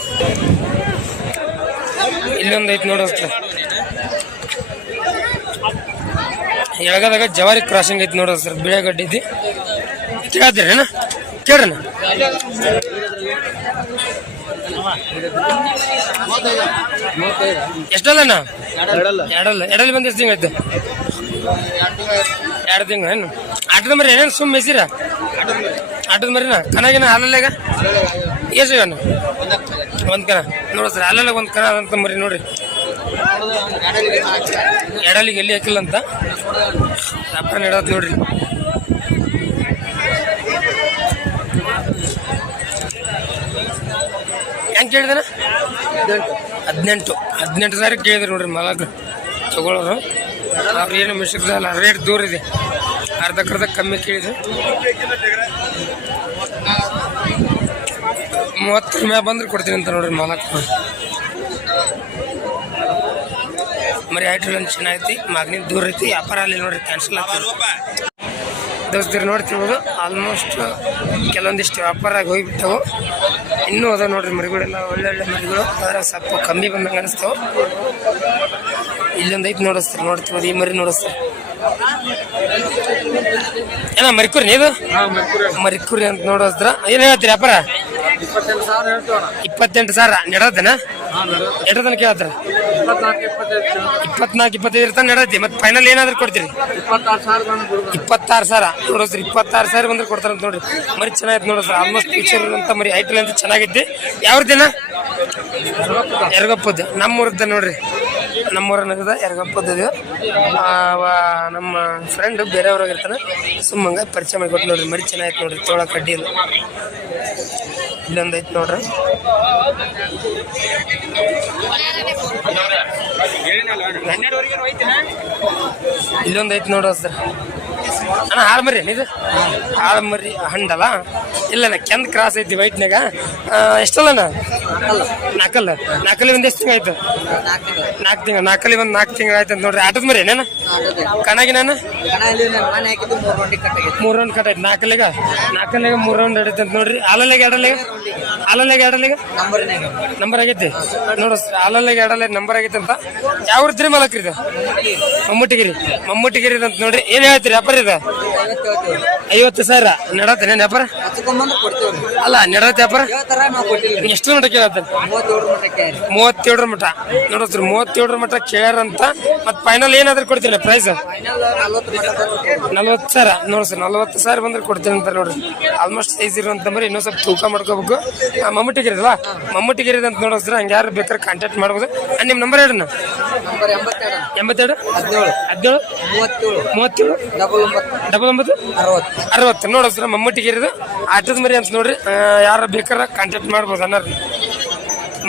ಇಲ್ಲೊಂದು ಐತೆ ನೋಡೋದು ಸರ್ ಎಳಗದಾಗ ಜವಾರಿ ಕ್ರಾಸಿಂಗ್ ಐತಿ ನೋಡೋದು ಸರ್, ಬಿಳೆಗಡ್ಡೆ ಐತಿ ಕೇಳ್ತೀರೇನ? ಕೇಳ್ರಣ್ಣ ಎಷ್ಟಲ್ಲಣ್ಣ? ಎರಡಲ್ಲ. ಎರಡಲ್ಲ. ಬಂದ ಎಷ್ಟು ತಿಂಗಳು ಎರಡು ತಿಂಗಳು ಏನು? ಆಟದ ಮರಿ ಏನೇನು ಸುಮ್ಮ ಮೆಸಿರ ಆಟದ ಮರಿನ? ಕನಗಿನ ಹಾಲಲ್ಲಾಗ? ಎಷ್ಟು ಅಣ್ಣ ಒಂದು ಕನ ನೋಡಿ ಸರ್ ಹಾಲಲ್ಲ ಒಂದು ಕನ ಅಂತ ಮರಿ ನೋಡ್ರಿ. ಎಡಲಿಗೆ ಎಲ್ಲಿ ಹಾಕಿಲ್ಲ ಅಂತ. ವ್ಯಾಪಾರ ನಡೆಯೋದು ನೋಡ್ರಿ. ಹೆಂಗೆ ಕೇಳಿದನ ಹದಿನೆಂಟು. ಹದಿನೆಂಟು. ಸಾವಿರ ಕೇಳಿದ್ರು ನೋಡ್ರಿ ಮಲಗ ತಗೊಳ್ಳೋರು ಅವ್ರು ಏನು ಮಿಷಕ್ದಲ್ಲ ರೇಟ್ ದೂರ ಇದೆ. ಅರ್ಧಕ್ಕರ್ಧ ಕಮ್ಮಿ ಕೇಳಿದ್ರು. ಮೂವತ್ತು ಮ್ಯಾಗ ಬಂದ್ರೆ ಕೊಡ್ತೀನಿ ಅಂತ ನೋಡ್ರಿ ಮಾಲಕ್ ಮರಿ ಐಟಲ್ ಚೆನ್ನಾಗೈತಿ ಮಾಗ್ನಿ ದೂರ ಐತಿ. ವ್ಯಾಪಾರ ಅಲ್ಲಿ ನೋಡ್ರಿ ಕ್ಯಾನ್ಸಲ್ ಆಗ್ತದೆ. ದೋಸ್ತಿರು ನೋಡ್ತಿರ್ಬೋದು ಆಲ್ಮೋಸ್ಟ್ ಕೆಲವೊಂದಿಷ್ಟು ವ್ಯಾಪಾರ ಆಗಿ ಹೋಗಿಬಿಟ್ಟವು. ಇನ್ನೂ ಅದ ನೋಡ್ರಿ ಮರಿಗಳೆಲ್ಲ ಒಳ್ಳೊಳ್ಳೆ ಮರಿಗಳು. ಆದ್ರೆ ಸ್ವಲ್ಪ ಕಮ್ಮಿ ಬಂದಂಗೆ ಅನಿಸ್ತಾವ. ಇಲ್ಲೊಂದು ಐತಿ ನೋಡಿಸ್ತಾರೆ ನೋಡ್ತೀವಿ ಈ ಮರಿ ನೋಡಿಸ್ತಾರೆ ಏನ ಮರಿಕುರಿ ಇದು? ಮರ್ಕುರಿ ಅಂತ ನೋಡಿದ್ರ ಏನು ಹೇಳ್ತೀರಿ ಅಪ್ಪರ ಇಪ್ಪತ್ತೆಂಟು ಸಾವಿರ ಹೇಳ್ತೀವಣ ಎಡದನ ಕೇಳ್ತಾರ. ನೆಡೋದನ ಇಪ್ಪತ್ನಾಲ್ಕು ಇಪ್ಪತ್ತೈದು ತನಕ ಇರ್ತಾನೆ ಮತ್ತೆ ಫೈನಲ್ ಏನಾದ್ರು ಕೊಡ್ತೀರಿ? ಇಪ್ಪತ್ತಾರು ಸಾವಿರ ನೋಡೋ ಸರ್ ಇಪ್ಪತ್ತಾರು ಸಾವಿರ. ಬಂದ್ರೆ ಕೊಡ್ತಾರೆ ಅಂತ ನೋಡ್ರಿ. ಮರಿ ಚೆನ್ನಾಗೈತೆ ನೋಡ್ರಿ ಆಲ್ಮೋಸ್ಟ್ ಫ್ಯೂಚರ್ ಅಂತ ಮರಿ ಐಟಲ್ ಅಂತ ಚೆನ್ನಾಗೈತಿ ಯಾವ ದಿನ? ಎರಗಪ್ಪದ್ದು ನಮ್ಮೂರದ್ದು ನೋಡ್ರಿ. ನಮ್ಮೂರ ಇದು ಆ, ನಮ್ಮ ಫ್ರೆಂಡ್ ಬೇರೆಯವ್ರಾಗ ಇರ್ತಾನೆ. ಸುಮ್ಮಂಗ ಪರಿಚಯ ಮಾಡಿಕೊಟ್ಟು ನೋಡ್ರಿ ಮರಿ ಚೆನ್ನಾಗಿತ್ತು ನೋಡ್ರಿ ತೋಳ ಕಡ್ಡಿಯಲ್ಲಿ ಇಲ್ಲೊಂದು ಐತೆ ನೋಡ್ರಿ. ಇಲ್ಲೊಂದು ಐತೆ ನೋಡ್ರಿ ಸರ್. ಅಣ್ಣ ಹಾಳು ಮರಿ ಇದು? ಹಾಳು ಮರಿ ಹಂಡಲ್ಲ ಇಲ್ಲ ಕೆಂದ್ ಕ್ರಾಸ್ ಐತಿ ವೈಟ್ನಾಗ ಎಷ್ಟಲ್ಲಣ್ಣ ನಾಲ್ಕಲ್ಲ? ನಾಲ್ಕಲ್ಲಿ ಒಂದು ಎಷ್ಟು ತಿಂಗಳು ಆಯ್ತು? ನಾಲ್ಕು ತಿಂಗಳು, ನಾಲ್ಕಲ್ಲಿ ಒಂದು ನಾಲ್ಕು ತಿಂಗಳು ಆಯ್ತು ಅಂತ ನೋಡ್ರಿ. ಆಟದ ಮರಿ ಏನೇನ ಕಣಾಗಿ ನಾನು ಮನೆ ಹಾಕಿದ್ದು ಮೂರು ರೌಂಡ್ ಕಟ್ ಆಯ್ತು. ನಾಲ್ಕಲ್ಲಿಗ? ನಾಲ್ಕಲ್ಲಿಗ ಮೂರು ರೌಂಡ್ ಹಿಡಿತ ಅಂತ ನೋಡ್ರಿ. ಹಾಲಲ್ಲಿಗೆ ಎರಡಲ್ಲಿಗ? ಹಾಲಲ್ಲಿಗೆ ಎರಡಲ್ಲಿಗ? ನಂಬರ್ ಆಗೈತಿ. ನೋಡು ಹಾಲಲ್ಲಿಗೆ ಎರಡಲ್ಲಿ ನಂಬರ್ ಆಗೈತೆ ಅಂತ ಯಾವ ಇದ್ರಿ ಮಲಕ್ರಿ ಇದು? ಮಮ್ಮುಟ್ಟಿಗಿರಿ ಮಮ್ಮುಟ್ಟಿಗಿರಿ ಅಂತ ನೋಡ್ರಿ. ಏನ್ ಹೇಳ್ತೀರಿ? ವ್ಯಾಪಾರ ಇದು ಐವತ್ತು ಸಾವಿರ. ನಡತೇನೆ ವ್ಯಾಪಾರ? ಅಲ್ಲ ನಡತ್ತೆ ವ್ಯಾಪಾರ? ಎಷ್ಟು ಮಟ್ಟ ಕೇಳತ್ತೆ? ಮೂವತ್ತೇಳರ ಮಟ್ಟ ನೋಡ್ರಿ ಮೂವತ್ತೇಳರ ಮಟ್ಟ. ಕೇಳ್ಯಾರಂತ ಮತ್ತೆ ಫೈನಲ್ ಏನಾದ್ರು ಕೊಡ್ತೀನಿ ಪ್ರೈಸ್ ಫೈನಲ್ ನಲ್ವತ್ತು ಸಾವಿರ. ನೋಡ್ರಿ ನಲ್ವತ್ತು ಸಾವಿರ ಬಂದ್ರೆ ಕೊಡ್ತೀನಿ ಅಂತ ನೋಡ್ರಿ ಆಲ್ಮೋಸ್ಟ್ ಸೈಜ್ ಇರುವಂತ ಮರಿ ಇನ್ನೊಂದ್ ಸ್ವಲ್ಪ ತೂಕ ಮಾಡ್ಕೋಬೇಕು. ಮಮ್ಮಟ್ಟಿಗಿರಿದಲ್ಲ ಮಮ್ಮಟ್ಟಿಗಿರಿದ ಅಂತ ನೋಡಿಸ್ರಿ ಹಂಗೆ ಯಾರು ಬೇಕಾದ್ರೆ ಕಾಂಟ್ಯಾಕ್ಟ್ ಮಾಡ್ಬೋದು. ಅಂಡ್ ನಿಮ್ಮ ನಂಬರ್ ಹೇಳಿ ಎಂಬತ್ತೆರಡು? ಹದಿನೇಳು. ಹದಿನೇಳು? ಮೂವತ್ತೇಳು. ಮೂವತ್ತೇಳು? ಡಬಲ್ ಒಂಬತ್ತು. ಡಬಲ್ ಒಂಬತ್ತು? ಅರವತ್ತು. ಅರವತ್ತು ನೋಡಿ ಸರ್ ಮಮ್ಮಟ್ಟಿಗೆ ಇರೋದು. ಆಟದ ಮರಿ ಅಂತ ನೋಡ್ರಿ. ಯಾರು ಬೇಕಾರ ಕಾಂಟ್ಯಾಕ್ಟ್ ಮಾಡ್ಬೋದು ಅನ್ನೋರು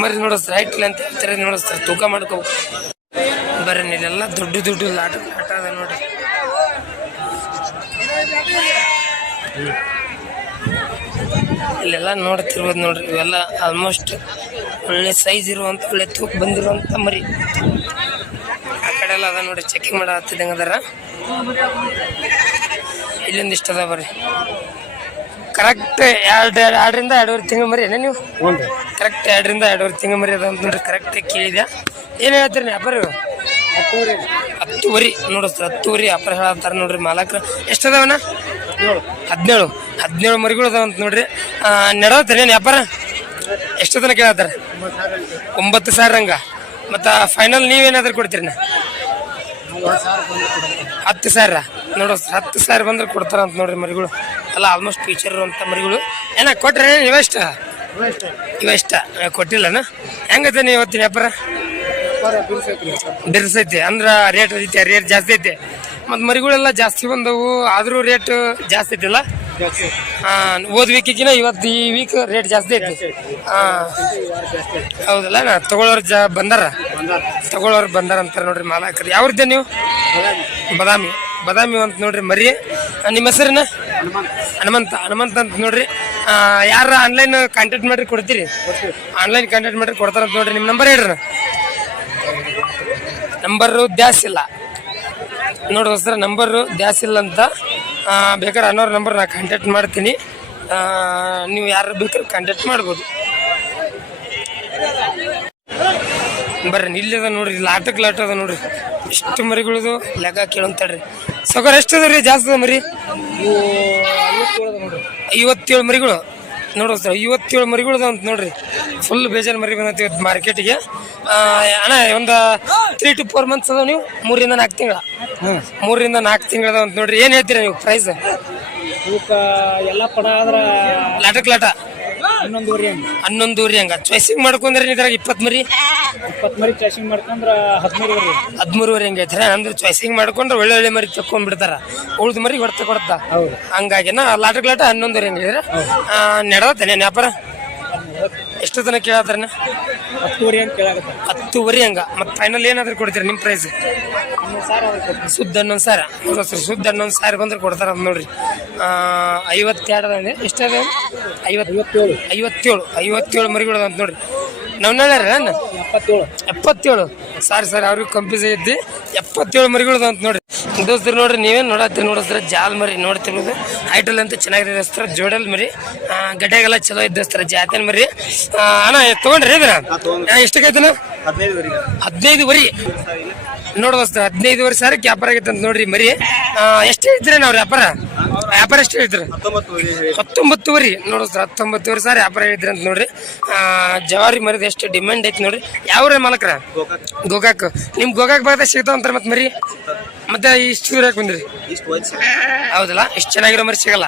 ಮರಿ ನೋಡಿಸ್ರಿ ಹೈಟ್ ಅಂತ ಹೇಳ್ತಾರೆ ಸರ್, ತೂಕ ಮಾಡ್ಕೋಬೇಕು. ಬರ್ರಿ ಇಲ್ಲೆಲ್ಲ ದೊಡ್ಡ ದೊಡ್ಡ ಆಟ ಆಟ ಅದ ನೋಡ್ರಿ. ಇಲ್ಲೆಲ್ಲ ನೋಡ್ತಿರ್ಬೋದು ನೋಡ್ರಿ, ಇವೆಲ್ಲ ಆಲ್ಮೋಸ್ಟ್ ಒಳ್ಳೆ ಸೈಜ್ ಇರುವಂತ, ಒಳ್ಳೆ ತೂಕ ಬಂದಿರುವಂತ ಮರಿ. ಆ ಕಡೆ ಎಲ್ಲ ಅದ ನೋಡಿ ಚೆಕಿಂಗ್ ಮಾಡ ಹತ್ತಿದಂಗ ಅದಾರ ಇಷ್ಟ ಅದ ಬರ್ರಿ. ಕರೆಕ್ಟ್ ಎರಡು ಎರಡರಿಂದ ಎರಡೂವರೆ ತಿಂಗಳು ಮರಿ ಏನೇ ನೀವು? ಕರೆಕ್ಟ್ ಎರಡರಿಂದ ಎರಡೂವರೆ ತಿಂಗಳು ಮರಿ ಅದ ಅಂತ ನೋಡ್ರಿ ಕರೆಕ್ಟ್ ಕೇಳಿದೆ ಏನು ಹೇಳ್ತೀರಿ ವ್ಯಾಪಾರ? ಹತ್ತುವರಿ. ನೋಡು ಸರ್ ಹತ್ತುವರಿ ವ್ಯಾಪಾರ ಹೇಳತ್ತಾರ ನೋಡ್ರಿ ಮಾಲಕ್ರ. ಎಷ್ಟು ಅದಾವನ ಹದಿನೇಳು. ಹದಿನೇಳು ಮರಿಗಳು ಅದಾವ ಅಂತ ನೋಡ್ರಿ. ಏನು ವ್ಯಾಪಾರ? ಎಷ್ಟು ತನಕ ಕೇಳತ್ತಾರ? ಒಂಬತ್ತು ಸಾವಿರ ಹಂಗ. ಮತ್ತು ಫೈನಲ್ ನೀವೇನಾದ್ರೂ ಕೊಡ್ತೀರಿ ನಾ ಹತ್ತು ಸಾವಿರ. ನೋಡು, ಹತ್ತು ಸಾವಿರ ಬಂದ್ರೆ ಕೊಡ್ತಾರ ಅಂತ ನೋಡ್ರಿ ಮರಿಗಳು. ಅಲ್ಲ ಆಲ್ಮೋಸ್ಟ್ ಟೀಚರ್ ಅಂತ ಮರಿಗಳು. ಏನ, ಕೊಟ್ರೆ ಇವೆಷ್ಟ ಇವೆಷ್ಟ ಕೊಟ್ಟಿಲ್ಲನ? ಹೆಂಗೈತೆ ನೀವು ಇವತ್ತಿನ ವ್ಯಾಪಾರ? ಬಿರ್ಸೈತಿ. ಅಂದ್ರ ರೇಟ್ ಐತಿ ರೇಟ್ ಜಾಸ್ತಿ ಐತೆ. ಮತ್ತು ಮರಿಗಳೆಲ್ಲ ಜಾಸ್ತಿ ಬಂದವು, ಆದರೂ ರೇಟ್ ಜಾಸ್ತಿ ಐತಿಲ್ಲ? ಹಾ, ಹೋದ ವೀಕಿಗಿನ ಇವತ್ತು ಈ ವೀಕ್ ರೇಟ್ ಜಾಸ್ತಿ ಐತಿ. ಹಾಂ, ಹೌದಲ್ಲ, ನಾ ತಗೊಳ್ಳೋರು ಜಾ ಬಂದಾರ? ತಗೊಳ್ಳೋರು ಬಂದಾರ ಅಂತಾರ ನೋಡ್ರಿ ಮಾಲಕರು. ಯಾವ್ರಿದ್ದೆ ನೀವು? ಬದಾಮಿ. ಬದಾಮಿ ಅಂತ ನೋಡ್ರಿ ಮರಿ. ನಿಮ್ಮ ಹೆಸರಿನ? ಹನುಮಂತ. ಹನುಮಂತ ಅಂತ ನೋಡ್ರಿ. ಯಾರ ಆನ್ಲೈನ್ ಕಾಂಟ್ಯಾಕ್ಟ್ ಮಾಡ್ರಿ ಕೊಡ್ತೀರಿ? ಆನ್ಲೈನ್ ಕಾಂಟ್ಯಾಕ್ಟ್ ಮಾಡ್ರಿ ಕೊಡ್ತಾರಂತ ನೋಡ್ರಿ. ನಿಮ್ಮ ನಂಬರ್ ಹೇಳ್ರಿ ನಂಬರು ದ್ಯಾಸ್ ಇಲ್ಲ. ನೋಡಿ ಸರ್ ನಂಬರು ದ್ಯಾಸ್ ಇಲ್ಲ ಅಂತ. ಬೇಕಾದ್ರೆ ಅನ್ನೋರ್ ನಂಬರ್ ನಾ ಕಾಂಟ್ಯಾಕ್ಟ್ ಮಾಡ್ತೀನಿ. ನೀವು ಯಾರು ಬೇಕಾದ್ರೆ ಕಾಂಟ್ಯಾಕ್ಟ್ ಮಾಡ್ಬೋದು. ಬರ್ರಿ ಇಲ್ಲದ ನೋಡ್ರಿ ಲಾಟಕ್ ಲಾಟ ಅದ ನೋಡ್ರಿ. ಎಷ್ಟು ಮರಿಗಳದು ಲೆಕ್ಕ ಕೇಳಂತಾಳ್ರಿ ಸಗರ್ ಎಷ್ಟು ಅದ ರೀ? ಜಾಸ್ತಿ ಅದ ಮರಿ? ಐವತ್ತೇಳು ಮರಿಗಳು. ನೋಡು ಸರ್ ಮರಿಗಳದ ಅಂತ ನೋಡ್ರಿ. ಫುಲ್ ಬೇಜಾರು ಮರಿ ಬಂದೈತಿ ಇವತ್ತು ಮಾರ್ಕೆಟಿಗೆ ಅಣ್ಣ ಒಂದು ತ್ರೀ ಟು ಫೋರ್ ಮಂತ್ಸ್ ಅದಾವ ನೀವು? ಮೂರಿಂದ ನಾಲ್ಕು ತಿಂಗಳ. ಮೂರಿಂದ ನಾಲ್ಕು ತಿಂಗಳ ಅದಾವ ಅಂತ ನೋಡ್ರಿ. ಏನು ಹೇಳ್ತೀರಾ ನೀವು ಪ್ರೈಸ್ ಎಲ್ಲ ಪಡ ಆದ್ರ ಲಾಟಕ್ ಲಾಟ. ಹನ್ನೊಂದುವರೆ ಹಂಗೆ. ಹಂಗ. ಚಾಯ್ಸಿಂಗ್ ಮಾಡ್ಕೊಂಡ್ರೆ ಇದ್ರಾಗ ಇಪ್ಪತ್ತು ಮರಿ? ಇಪ್ಪತ್ತು ಮರಿ ಚಾಯ್ಸಿಂಗ್ ಮಾಡ್ಕೊಂಡ್ರ ಹದಿನೈದುವರೆ ಹದಿಮೂರುವರೆ ಹಂಗೆ ಐತ್ರಿ. ಅಂದ್ರೆ ಚಾಯ್ಸಿಂಗ್ ಮಾಡ್ಕೊಂಡ್ರೆ ಒಳ್ಳೆ ಒಳ್ಳೆ ಮರಿ ತಕೊಂಡ್ಬಿಡ್ತಾರ ಉಳ್ದ ಮರಿ ಹೊಡ್ತ ಕೊಡ್ತಾ. ಹೌದು. ಹಂಗಾಗಿ ನಾ ಲಾಟಕ್ ಲಾಟ ಹನ್ನೊಂದೂವರೆ ಹಂಗೆ ನಡೆದತ್ತೇನೆ ವ್ಯಾಪಾರ? ಎಷ್ಟು ತನಕ ಕೇಳತ್ತಾರನ ಹತ್ತುವರೆ ಅಂತ ಕೇಳಾಗುತ್ತೆ. ಹತ್ತುವರೆ ಹಂಗ. ಮತ್ತೆ ಫೈನಲ್ ಏನಾದ್ರೂ ಕೊಡ್ತೀರಿ ನಿಮ್ಮ ಪ್ರೈಸ್ ಅದ್ರ ಸುದ್ದ ಹನ್ನೊಂದು ಸಾವಿರ ನೋಡ್ರಿ ಸರ್ ಸುದ್ದ ಹನ್ನೊಂದು ಸಾವಿರ ಬಂದ್ರೆ ಕೊಡ್ತಾರ ನೋಡ್ರಿ ಐವತ್ತೆರಡು ಅದ? ಎಷ್ಟದ ಐವತ್ತು ಐವತ್ತೇಳು. ಐವತ್ತೇಳು. ಐವತ್ತೇಳು ಮರಿಗಳು ಅಂತ ನೋಡ್ರಿ. ನಾವು ಎಪ್ಪತ್ತೇಳು. ಎಪ್ಪತ್ತೇಳು. ಸಾರಿ ಸರ್ ಅವ್ರಿಗೆ ಕಂಪ್ಯೂಸ್ ಐತಿ ಎಪ್ಪತ್ತೇಳು ಮರಿಗಳು ಅಂತ ನೋಡ್ರಿ. ದೋಸ್ತರು ನೋಡ್ರಿ ನೀವೇನು ನೋಡತ್ತೀರಿ ನೋಡಿಸ್ತಾರೆ ಜಾಲ್ ಮರಿ ನೋಡ್ತಿರೋದು ಐಟಲ್ ಅಂತ ಚೆನ್ನಾಗಿದೆ ದೋಸ್ತರ ಜೋಡಲ್ ಮರಿ. ಗಡ್ಡೆಗೆಲ್ಲ ಚಲೋ ಇದ್ದಸ್ತಾರ ಜಾತಿನ ಮರಿ. ಅಣ್ಣ ತಗೊಂಡ್ರಿ ಇದನ್ನ? ಎಷ್ಟಕ್ಕೈತನ ಹದಿನೈದು ವರಿ ನೋಡು ದೋಸ್ತ ಹದಿನೈದು ವರ್ಷ ಸಾವಿರ ವ್ಯಾಪಾರ ಆಗೈತೆ ಅಂತ ನೋಡ್ರಿ ಮರಿ. ಎಷ್ಟೇ ಹೇಳ್ತೀರಿ ನಾವು ವ್ಯಾಪಾರ? ವ್ಯಾಪಾರ ಎಷ್ಟು ಹೇಳ್ತೀರಿ ಹತ್ತೊಂಬತ್ತುವರೆ. ನೋಡು ಸರ್ ಹತ್ತೊಂಬತ್ತುವರೆ ಸಾರಿ ವ್ಯಾಪಾರ ಹೇಳಿದ್ರಿ ಅಂತ ನೋಡ್ರಿ. ಜವಾರಿ ಮರಿದ ಎಷ್ಟು ಡಿಮ್ಯಾಂಡ್ ಐತಿ ನೋಡ್ರಿ. ಯಾವ ಮಾಲಕ್ರ? ಗೋಕಾಕ್. ನಿಮ್ ಗೋಕಾಕ್ ಭಾಗದಾಗ ಸಿಗ್ತಾವ ಅಂತಾರ ಮತ್ತೆ ಮರಿ? ಮತ್ತೆ ಇಷ್ಟು ದೂರ ಯಾಕೆ ಬಂದ್ರಿ? ಹೌದಲ್ಲ? ಇಷ್ಟು ಚೆನ್ನಾಗಿರೋ ಮರಿ ಸಿಗಲ್ಲ.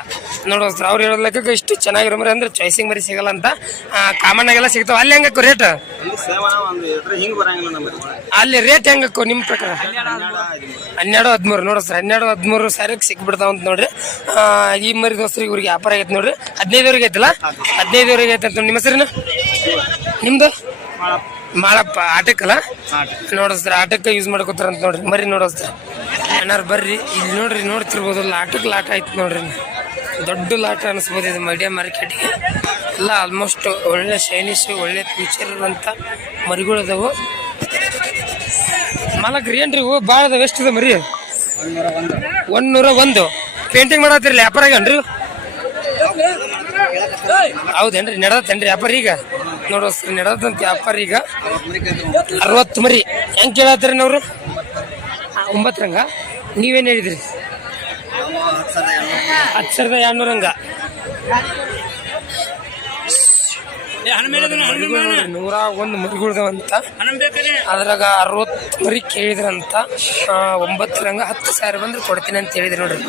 ನೋಡೋ ಸರ್ ಅವ್ರು ಹೇಳೋ ಲೆಕ್ಕಕ್ಕೆ ಇಷ್ಟು ಚೆನ್ನಾಗಿರೋ ಮರಿ ಅಂದ್ರೆ ಚಾಯ್ಸಿಂಗ್ ಮರಿ ಸಿಗಲ್ಲ ಅಂತ ಕಾಮನ್ ಆಗೆಲ್ಲ ಸಿಗ್ತಾವ. ಅಲ್ಲಿ ಹೆಂಗಕ್ಕು ರೇಟ್ ಅಲ್ಲಿ ರೇಟ್ ಹೆಂಗಕ್ಕು ನಿಮ್ಮ ಪ್ರಕಾರ? ಹನ್ನೆರಡು ಹದಿಮೂರು. ನೋಡೋ ಸರ್ ಹನ್ನೆರಡು ಹದಿಮೂರು ಸಾವಿರಕ್ಕೆ ಸಿಕ್ಬಿಡ್ತಾವ ಅಂತ ನೋಡ್ರಿ. ಈ ಮರಿ ದೋಸ್ತರಿ ಇವ್ರಿಗೆ ವ್ಯಾಪಾರ ಆಗೈತೆ ನೋಡ್ರಿ. ಹದಿನೈದುವರೆಗೆ ಐತಲ್ಲ? ಹದಿನೈದುವರೆಗೆ ಐತೆ ಅಂತ ನಿಮ್ಮ ಹೆಸರಿನ? ನಿಮ್ದು? ಮಾಳಪ್ಪ ಆಟಕ್ಕಲ್ಲ? ನೋಡಿಸ್ತಾರೆ ಆಟಕ್ಕೆ ಯೂಸ್ ಮಾಡ್ಕೋತಾರ ಅಂತ ನೋಡ್ರಿ ಮರಿ ನೋಡಿಸ್ತಾರೆ. ಅಣ್ಣಾರು ಬರ್ರಿ ಇಲ್ಲಿ ನೋಡ್ರಿ ನೋಡ್ತಿರ್ಬೋದು ಲಾಟಕ್ಕೆ ಲಾಟ ಆಯ್ತು ನೋಡ್ರಿ ದೊಡ್ಡ ಲಾಟ ಅನಿಸ್ಬೋದು ಇದು ಮೀಡಿಯಂ ಮಾರ್ಕೆಟ್ಗೆ. ಎಲ್ಲ ಆಲ್ಮೋಸ್ಟ್ ಒಳ್ಳೆ ಶೈನಿಶ್ ಒಳ್ಳೆ ಫ್ಯೂಚರ್ ಇರುವಂಥ ಮರಿಗಳು ಅದಾವು. ಮಾಲಕ್ರಿ ಏನ್ರಿ ಹೂ ಭಾಳ ಅದಾವ ಎಷ್ಟಿದೆ ಮರಿ? ನೂರ ಒಂದು. ಪೇಂಟಿಂಗ್ ಮಾಡತ್ತಿರಲಿ ವ್ಯಾಪಾರ ಆಗೇನ್ರಿ ಹೌದೇನ್ರಿ ನಡದತ್ತೇನ್ರಿ ವ್ಯಾಪಾರ ಈಗ? ನೋಡೋಸ್ರಿ ನಡೆದಂತ ವ್ಯಾಪಾರ ಈಗ. ಅರವತ್ತು ಮರಿ. ಹೆಂಗ್ ಕೇಳತ್ತೀರಿ ಒಂಬತ್ತು ಒಂಬತ್ತರಂಗ ನೀವೇನು ಹೇಳಿದ್ರಿ? ಹತ್ತು ಸಾವಿರದ ಎರಡ್ನೂರಂಗ ನೂರ ಒಂದು ಮರಿಗಳ್ದವಂತ ಅದ್ರಾಗ ಅರವತ್ತು ಮರಿ ಕೇಳಿದ್ರಂತ. ಒಂಬತ್ತು ರಂಗ ಹತ್ತು ಸಾವಿರ ಬಂದ್ರೆ ಕೊಡ್ತೀನಿ ಅಂತ ಹೇಳಿದ್ರಿ ನೋಡ್ರಿ.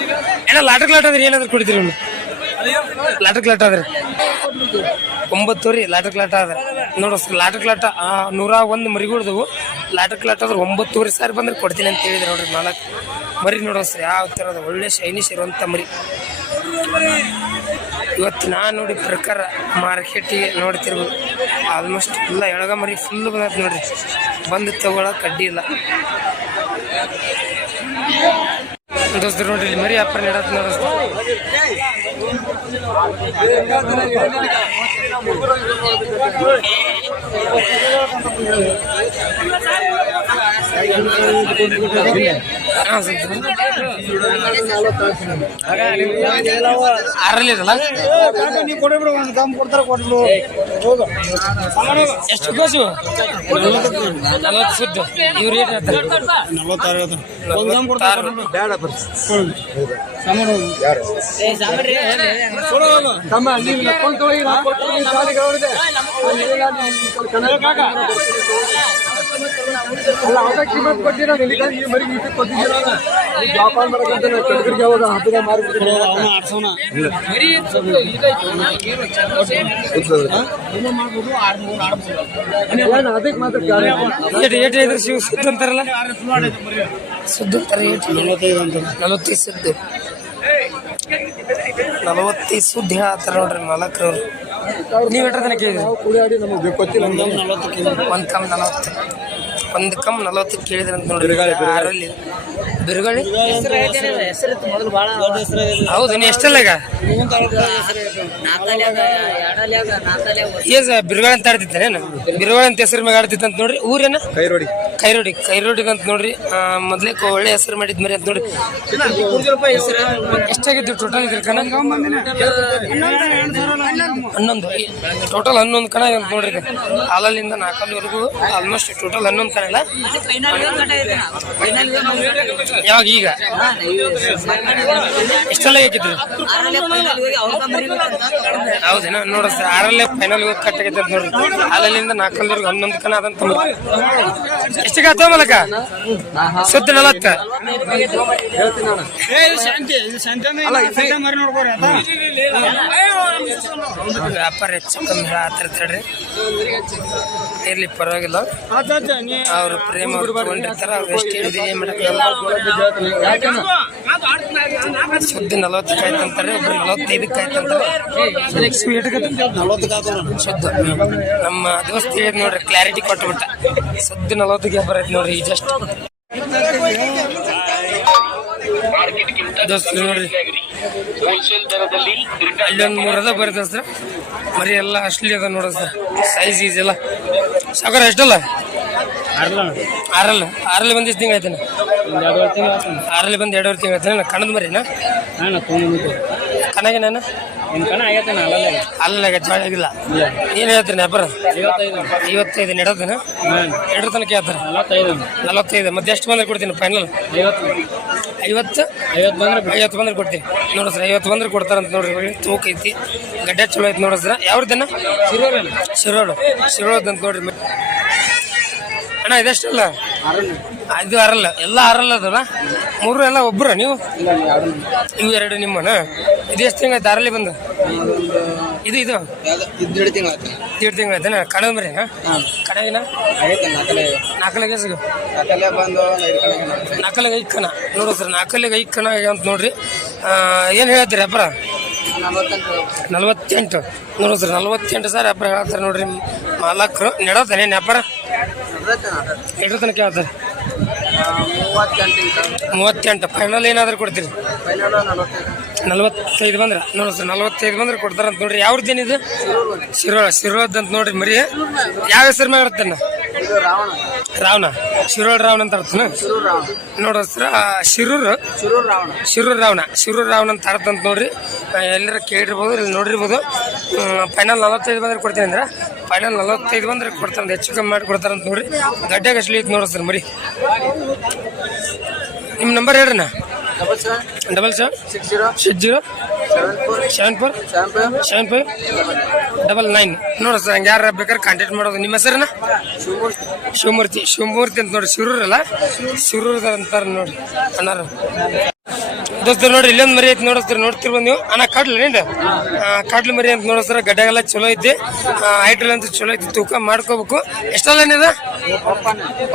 ಏನ ಲಾಟ್ರಿ ಲಾಟ್ರಿ ಅಂದ್ರೆ ಏನಾದ್ರು ಕೊಡ್ತೀರಿ ನೀವು ಲಾಟಕ್ ಅದ್ರಿ ಒಂಬತ್ತು ರೀ ಲಾಟಕ್ ಲಾಟ ಅದ ನೋಡಿ ಲಾಟಕ್ ಲಾಟ ನೂರ ಒಂದು ಮರಿಗಳ್ದವು. ಲಾಟಕ್ ಲಾಟ ಒಂಬತ್ತು ಒಂಬತ್ತುವರೆ ಸಾರಿ ಬಂದ್ರೆ ಕೊಡ್ತೀನಿ ಅಂತ ಹೇಳಿದ್ರಿ ನೋಡ್ರಿ ನಾಲ್ಕು. ಮರಿ ನೋಡೋ ಸರ್ ಯಾವ ಥರದ ಒಳ್ಳೆ ಶೈನಿಶ್ ಇರುವಂಥ ಮರಿ. ಇವತ್ತು ನಾನು ನೋಡಿ ಪ್ರಕಾರ ಮಾರ್ಕೆಟಿಗೆ ನೋಡ್ತಿರ್ಬೋದು. ಆಲ್ಮೋಸ್ಟ್ ಎಲ್ಲ ಎಳಗ ಮರಿ ಫುಲ್ ಬಂದೈತೆ ನೋಡ್ರಿ. ಬಂದು ತಗೊಳಕ್ ಅಡ್ಡಿ ಇಲ್ಲ. ದೋಸ್ತರು ನೋಡ್ರಿ ಇಲ್ಲಿ ಮರಿ ವ್ಯಾಪಾರ ನಡತ್ ನೋಡಿಸ್ ಹಾಂ ಆರಲ್ಲಿ ಒಂದು ದಮ್ ಕೊಡ್ತಾರೆ ಕೊಡ್ಬಿಡು ಹೋಗು ಎಷ್ಟು ಸುದ್ದು ಇವ್ರು ಒಂದು ಬೇಡ ತಮ್ಮ ನಾ. ಅಲ್ಲ ಅದಕ್ಕೆ ಕಿಮ್ಮತ್ ಕೊಟ್ಟಿರ ನಿನಗೆ? ಈ ಮರಿ ಕೊಟ್ಟಿದ್ದೀರ? ವ್ಯಾಪಾರ ಮಾಡಕ್ಕಂತ ನಾನು ಹಬ್ಬದ ಅದಕ್ಕೆ ಮಾತ್ರ. ಏಟ್ ಇದ್ರೆ ಐತ್ರಿ ಶಿವ ಸುದ್ದ ಅಂತಾರಲ್ಲ? ಸುದ್ದ ಅಂತಾರೆ ಏಟ್ ನಲವತ್ತೈದು ಸುದ್ದು. ನಲವತ್ತೈದು ಸುದ್ದಿ ಆತರ ನೋಡ್ರಿ ನಾಲ್ಕು ನೀವು ಎಟ್ರ ತನಕ ಕೇಳಿದ್ರಿ? ನಮಗೆ ಗೊತ್ತಿಲ್ಲ. ಒಂದ್ ಕಮ್ಮಿ ನಲವತ್ತು. ಒಂದ್ ಕಮ್ ನಲವತ್ತು ಕೇಳಿದ್ರಂತ ಅಂತ ನೋಡ್ರಿ ಆರಲ್ಲಿ ಬಿರುಗಾಳಿ? ಹೌದು ಎಷ್ಟಲ್ಲ ಈಗ? ಏನ್ ಬಿರುಗಾಳಿ ಅಂತ ಆಡ್ತಿದ್ದಾನೇನು ಬಿರುಗಾಳಿ ಅಂತ ಹೆಸರು ಮ್ಯಾಗ ಆಡ್ತಿತ್ತು ಅಂತ ನೋಡ್ರಿ. ಊರೇನ? ಕೈರೋಡಿ. ಕೈರೋಡಿ ಕೈರೋಡಿ ಅಂತ ನೋಡ್ರಿ. ಮೊದ್ಲೇ ಒಳ್ಳೆ ಹೆಸರು ಮಾಡಿದ್ ಮರಿ ಅಂತ ನೋಡ್ರಿ. ಎಷ್ಟಾಗಿದ್ದು ಟೋಟಲ್ ಇದ್ರ ಕಣ? ಹನ್ನೊಂದು. ಟೋಟಲ್ ಹನ್ನೊಂದು ಕಣ ಅಂತ ನೋಡ್ರಿ ಆಲಲ್ಲಿಂದ ಹಾಲಲ್ಲಿಂದ ನಾಲ್ಕಲ್ಲಿವರೆಗೂ ಆಲ್ಮೋಸ್ಟ್ ಟೋಟಲ್ ಹನ್ನೊಂದು ಕಣ ಇಲ್ಲ? ಯಾವಾಗ ಈಗ? ಎಷ್ಟೆಲ್ಲ ಹೇಗಿದ್ರು ಹೌದೇನ ನೋಡ್ರಿ ಸರ್ ಆರಲ್ಲೇ ಫೈನಲ್ ಕಟ್ ಆಗಿದ್ದಾರೆ ನೋಡ್ರಿ. ಆರಲ್ಲಿಂದ ನಾಲ್ಕಲ್ಲಿವರೆಗೂ ಹನ್ನೊಂದು ಕನ ಅದಂತ ಎಷ್ಟಿಗೆ ಆತ ಮಲಕ? ಸುತ್ತ ನಲವತ್ತ? ವ್ಯಾಪಾರ ಹೆಚ್ಚು ಕಮ್ಮಿ ಹೇಳತ್ತಿರ್ತಾಳ್ರಿ ಇರ್ಲಿ ಪರವಾಗಿಲ್ಲ. ಅವ್ರ ಪ್ರೇಮ ಅವ್ರು ಎಷ್ಟು ಏನ್ ಮಾಡಕ್ಕಾಗಲ್ಲ ಸುದ್ದಿ ನಲವತ್ತಕ್ಕೆ ಆಯ್ತಂತಾರೆ ಒಬ್ರು ನಲವತ್ತೈದಕ್ಕೆ ಆಯ್ತಂತಾರೆ. ಸುದ್ದ. ನಮ್ಮ ದೋಸ್ತಿ ಹೇಳಿದ್ ನೋಡ್ರಿ ಕ್ಲಾರಿಟಿ ಕೊಟ್ಬಿಟ್ಟ. ಸುದ್ದಿ ನಲವತ್ತಿಗೆ ಬರೈತಿ ನೋಡ್ರಿ ಈ ಜಸ್ಟ್ ದೋಸ್ತ್ ನೋಡ್ರಿ. ಅಲ್ಲೊಂದು ಮೂರದ ಬರುತ್ತೆ ಸರ್. ಮರಿ ಎಲ್ಲ ಅಷ್ಟಲಿ ಅದ ನೋಡ ಸರ್. ಸೈಜ್ ಈಸ್ ಎಲ್ಲ ಸಾಗರ ಎಷ್ಟಲ್ಲ? ಆರಲ್ಲ. ಆರಲ್ಲಿ. ಬಂದು ಎಷ್ಟು ತಿಂಗಳು ಆಯ್ತಾನೆ ಆರಲ್ಲಿ ಬಂದು ಎರಡೂವರೆ ತಿಂಗಳು ಆಯ್ತಾನೆ ಕಣದ ಮರಿನಾ ಕಣಗೆ ನಾನು ಅಲ್ಲ ಜೋಳ ಆಗಿಲ್ಲ. ಏನು ಹೇಳ್ತೀರಿ ವ್ಯಾಪಾರ ಐವತ್ತೈದು. ನೆಡೋದನ ಎರಡರ ತನಕ ಹೇಳ್ತಾರೆ? ನಲವತ್ತೈದು. ಮತ್ತೆ ಎಷ್ಟು ಬಂದ್ರೆ ಕೊಡ್ತೀನಿ ಫೈನಲ್? ಐವತ್ತು. ಐವತ್ತು? ಬಂದ್ರೆ ಕೊಡ್ತೀನಿ. ನೋಡ್ರಿ ಸರ್ ಐವತ್ತು ಬಂದ್ರೆ ಕೊಡ್ತಾರಂತ ನೋಡ್ರಿ ತೂಕ ಐತಿ. ಗಡ್ಡೆ ಚಲೋ ಐತಿ ನೋಡ್ರಿ ಸರ್. ಯಾವ್ದನ್ನ ಶಿರೋಡು ಶಿರೋಡ್. ಅಂತ ನೋಡ್ರಿ. ಅಣ್ಣ, ಇದೆಷ್ಟಲ್ಲ? ಇದು ಅರಲ್ಲ, ಎಲ್ಲ ಅರಲ್ಲ ಅದಲ್ಲ ಮೂರು ಎಲ್ಲ ಒಬ್ಬರ ನೀವು? ಇವು ಎರಡು ನಿಮ್ಮನ? ಇದು ಎಷ್ಟು ತಿಂಗಳ ಅರಲ್ಲಿ ಬಂದು? ಇದು ಇದು? ಎರಡು ತಿಂಗಳ ಎರಡು ತಿಂಗಳು ಕಣದ ಕಣಗಿನ? ನಾಲ್ಕಲೆಗೆ ಸಿಗು? ನಾಲ್ಕಲೆಗೆ ಕಣ. ನೋಡು ಸರ್ ನಾಲ್ಕಲೆಗೆ ಐದು ಕಣ ಅಂತ ನೋಡ್ರಿ. ಏನು ಹೇಳ್ತೀರಿ ಅಪ್ಪರ ನಲ್ವತ್ತೆಂಟು. ನೋಡು ಸರ್, ನಲ್ವತ್ತೆಂಟು ಸರ್ ಅಪ್ಪರ ಹೇಳ್ತಾರೆ ನೋಡ್ರಿ. ಮಾಲಕರು ನೆಡೋತಾನೆ ವ್ಯಾಪಾರ ಎಡ್ರ ತನಕ ಹೇಳ್ತಾರೆ ಮೂವತ್ತೆಂಟು. ಫೈನಲ್ ಏನಾದರೂ ಕೊಡ್ತೀರಿ? ನಲ್ವತ್ತೈದು ಬಂದ್ರೆ. ನೋಡ್ರಿ ಸರ್, ನಲ್ವತ್ತೈದು ಬಂದ್ರೆ ಕೊಡ್ತಾರಂತ ನೋಡ್ರಿ. ಯಾವ್ದು ಏನಿದೆ ಶಿರೋಳ. ಶಿರೋಳದ್ದು ಅಂತ ನೋಡ್ರಿ ಮರಿ. ಯಾವ ಹೆಸರು ಮ್ಯಾಗ ರಾವಣ. ಶಿರೂರ್ ರಾವಣ ಅಂತ ಅರ್ಥನ ನೋಡ್ರಿ ಸರ್ ಶಿರೂರ್. ಶಿರೂರು ರಾವಣ. ಶಿರೂರ್ ರಾವಣ. ಅಂತ ಅರ್ಥ ಅಂತ ನೋಡ್ರಿ. ಎಲ್ಲರ ಕೇಳಿರ್ಬೋದು ಇಲ್ಲಿ ನೋಡಿರ್ಬೋದು. ಫೈನಲ್ ನಲವತ್ತೈದು ಬಂದ್ರೆ ಕೊಡ್ತೀನಿ ಅಂದ್ರೆ ಫೈನಲ್ ನಲವತ್ತೈದು ಬಂದ್ರೆ ಕೊಡ್ತಾರೆ ಹೆಚ್ಚು ಕಮ್ಮಿ ಮಾಡಿ ಕೊಡ್ತಾರಂತ ನೋಡ್ರಿ. ಗಡ್ಡೆ ಅಷ್ಟಲಿ ಐತೆ ನೋಡ್ರಿ ಸರ್ ಮರಿ. ನಿಮ್ಮ ನಂಬರ್ ಹೇಳ್ರಿ ನಾ double seven six zero six zero seven four seven five double nine ನೋಡ್ರಿ ಸರ್ ಹಂಗೆ ಯಾರು ಬೇಕಾದ್ರೆ ಕಾಂಟ್ಯಾಕ್ಟ್ ಮಾಡೋದು. ನಿಮ್ಮ ಹೆಸರನ್ನ ಶಿವಮೂರ್ತಿ. ಶಿವಮೂರ್ತಿ ಅಂತ ನೋಡಿ ಶಿರೂರಲ್ಲ? ಶಿರೂರದ ಅಂತಾರ ನೋಡಿ ಅಣ್ಣಾರು. ದೋಸ್ತರು ನೋಡ್ರಿ ಇಲ್ಲೊಂದು ಮರಿ ಐತಿ ನೋಡಿಸ್ತಾರ ನೋಡ್ತಿರ್ಬೋದು ನೀವು. ಅಣ್ಣ ಕಡ್ಲು ಕಡ್ಲು ಮರಿ ಅಂತ ನೋಡಿಸ್ತಾರ ಗಡ್ಡೆಗೆಲ್ಲ ಚಲೋ ಐತಿ. ಐಟಲ್ ಅಂತ ಚಲೋ ಐತಿ ತೂಕ ಮಾಡ್ಕೋಬೇಕು. ಎಷ್ಟಲ್ಲ ಏನಿದ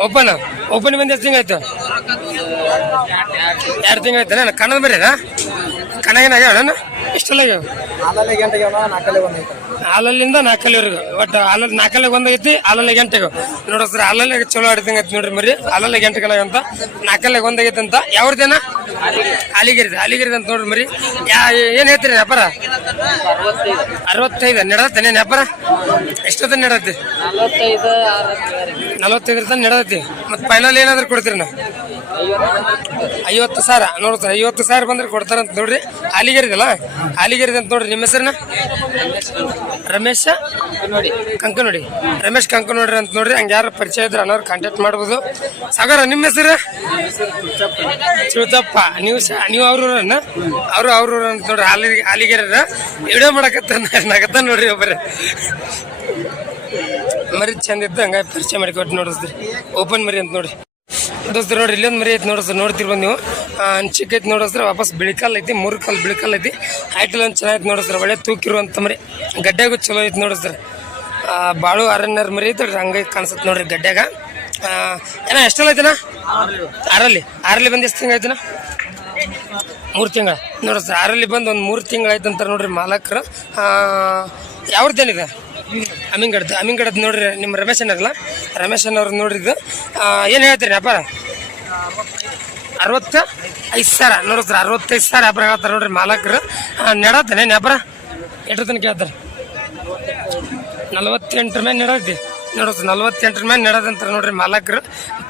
ಓಪನ್ ಓಪನ್ ಬಂದು ಎಷ್ಟು ತಿಂಗಳು ಆಯ್ತು? ಎರಡು ತಿಂಗಳು ಆಯ್ತು ಮರಿ ಕನ್ನಡ ಮರಿನಾ? ಕನ್ನಗಿನ ಆಗ್ಯಾವ ಎಷ್ಟೆಲ್ಲ ಆಗ್ಯಾವ? ಹಾಲಲ್ಲಿ ಗಂಟೆಗೆ ನಾಲ್ಕಲ್ಲೇ ಬಂದೈತೆ ಹಾಲಲ್ಲಿಂದ ನಾಲ್ಕಲ್ಲಿವರೆಗೂ. ಒಟ್ಟು ಹಾಲಲ್ಲಿ ನಾಲ್ಕಲ್ಲಿಗೆ ಒಂದಾಗೈತಿ ಹಾಲಲ್ಲಿ ಗಂಟೆಗೆ ನೋಡ್ರಿ ಸರ್ ಹಾಲಲ್ಲಿ ಚಲೋ ಆಡ್ದಂಗ ಐತಿ ನೋಡ್ರಿ ಮರಿ. ಹಾಲಲ್ಲಿ ಕಲಾಗ ಅಂತ. ನಾಲ್ಕಲ್ಲಿಗೆ ಒಂದಾಗೈತಿ ಅಂತ. ಯಾವ್ದೇನ ಅಲಿಗಿರಿ ಅಲಿಗಿರಿ ಅಂತ ನೋಡ್ರಿ ಮರಿ. ಯಾ, ಏನ್ ಹೇಳ್ತೀರಿ ವ್ಯಾಪಾರ? ಅರವತ್ತೈದು. ನೆಡತ್ತೆ ವ್ಯಾಪಾರ? ಎಷ್ಟೊತ್ತ ನಡತ್ತೆ ನಲವತ್ತೈದು ನಲವತ್ತೈದರ ತನಕ ನೆಡತಿ ಮತ್ತೆ ಫೈನಲ್ ಏನಾದ್ರು ಕೊಡ್ತೀರಿ ನಾ ಐವತ್ತು ಸಾವಿರ. ಸರ್, ಐವತ್ತು ಸಾವಿರ ಬಂದ್ರೆ ಕೊಡ್ತಾರಂತ ನೋಡ್ರಿ. ಅಲಿಗಿರಿದಲ್ಲ ಅಲಿಗಿರಿದೆ ಅಂತ ನೋಡ್ರಿ, ನಿಮ್ಮ ಹೆಸರನ್ನ? ರಮೇಶ? ನೋಡಿ ಕಂಕನೋಡಿ. ರಮೇಶ್ ಕಂಕನೋಡ್ರಿ ಅಂತ ನೋಡ್ರಿ ಹಂಗೆ ಯಾರು ಪರಿಚಯ ಇದ್ರೆ ಅನ್ನೋರು ಕಾಂಟ್ಯಾಕ್ಟ್ ಮಾಡ್ಬೋದು. ಸಾಗರ ನಿಮ್ಮ ಹೆಸರು? ಚಿಳತಪ್ಪ ನೀವು ನೀವು ನೀವು ಊರನ್ನ ಅವರು ಅವ್ರ ಅಂತ ನೋಡ್ರಿ ಹಾಲಿ ಹಾಲಿಗೆರ ವಿಡಿಯೋ ಮಾಡಕತ್ತ ನಗತ್ತ ನೋಡ್ರಿ ಒಬ್ಬರೇ ಮರಿ ಚಂದ ಇತ್ತು ಹಂಗಾಗಿ ಪರಿಚಯ ಮಾಡಿಕೊಟ್ಟು ನೋಡಿದ್ರಿ ಓಪನ್ ಮರಿ ಅಂತ ನೋಡಿ ದೋಸ್ತರು ನೋಡ್ರಿ ಇಲ್ಲೊಂದು ಮರಿ ಐತಿ ನೋಡಿದ್ರೆ ನೋಡ್ತಿರ್ ನೀವು. ಚಿಕ್ಕ ನೋಡಿಸ್ರೆ ವಾಪಸ್ ಬಿಳಿಕಲ್ ಐತಿ, ಮೂರು ಕಲ್ ಬಿಳಿಕಲ್ ಐತಿ. ಹೈಟಲ್ ಒಂದು ನೋಡಿಸ್ರಿ ಒಳ್ಳೆ ತೂಕಿರುವಂಥ ಮರಿ. ಗಡ್ಡೆಗೂ ಚಲೋ ಐತಿ ನೋಡಿದ್ರೆ ಬಾಳು ಅರಣ್ಯರ ಮರಿ ಐತೆ ಹಂಗೆ ಕಾಣಿಸುತ್ತೆ ನೋಡ್ರಿ ಗಡ್ಡೆಗ. ಏನ, ಎಷ್ಟೆಲ್ಲ ಐತಿನ? ಆರಲ್ಲಿ ಆರಲ್ಲಿ ಬಂದು ಎಷ್ಟು ತಿಂಗಳು ಐತಿನ? ಮೂರು ತಿಂಗಳ. ನೋಡ್ರಿ ಸರ್ ಆರಲ್ಲಿ ಬಂದು ಒಂದು ಮೂರು ತಿಂಗಳು ಐತಂತಾರೆ ನೋಡ್ರಿ ಮಾಲಕರು. ಯಾವ್ದೇನಿದೆ ಅಮೀನ್ಗಡ್ದು, ಅಮೀನ್ಗಡದ್ ನೋಡ್ರಿ ನಿಮ್ಮ ರಮೇಶ್ ಅನ್ನರಲ್ಲ ರಮೇಶ್ ಅನ್ನೋರು ನೋಡ್ರಿ ಇದು ಏನು ಹೇಳ್ತೀರಿ ವ್ಯಾಪಾರ ಅರವತ್ತು ಐದು ಸಾವಿರ, ನೋಡಿದ್ರ? ಅರವತ್ತೈದು ಸಾವಿರ ವ್ಯಾಪಾರ ಹೇಳ್ತಾರೆ ನೋಡ್ರಿ ಮಾಲಕರು. ನೆಡತ್ತೇನೆ ವ್ಯಾಪಾರ ಎಷ್ಟು ತನಕ ಹೇಳ್ತಾರೆ ನಲ್ವತ್ತೆಂಟ್ರ ಮೇಲೆ ನೆಡೋದಿ? ನೋಡೋದು ನಲ್ವತ್ತೆಂಟ್ರ ಮೇಲೆ ನೆಡೋದಂತಾರೆ ನೋಡ್ರಿ ಮಾಲಕರು.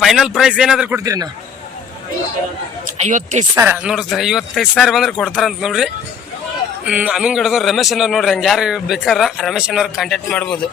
ಫೈನಲ್ ಪ್ರೈಸ್ ಏನಾದರೂ ಕೊಡ್ತೀರಿ ನಾ ಐವತ್ತೈದು ಸಾವಿರ ನೋಡಿದ್ರೆ ಐವತ್ತೈದು ಸಾವಿರ ಬಂದ್ರೆ ಕೊಡ್ತಾರಂತ ನೋಡ್ರಿ. ಹ್ಮ್, ಅಮ್ಮಿಂಗ್ ಹಿಡಿದು ರಮೇಶ್ ಅನ್ನೋರು ನೋಡ್ರಿ ಹಂಗೆ ಯಾರು ಬೇಕಾರ ರಮೇಶ್ ಅನ್ನೋರು ಕಾಂಟ್ಯಾಕ್ಟ್ ಮಾಡ್ಬೋದು.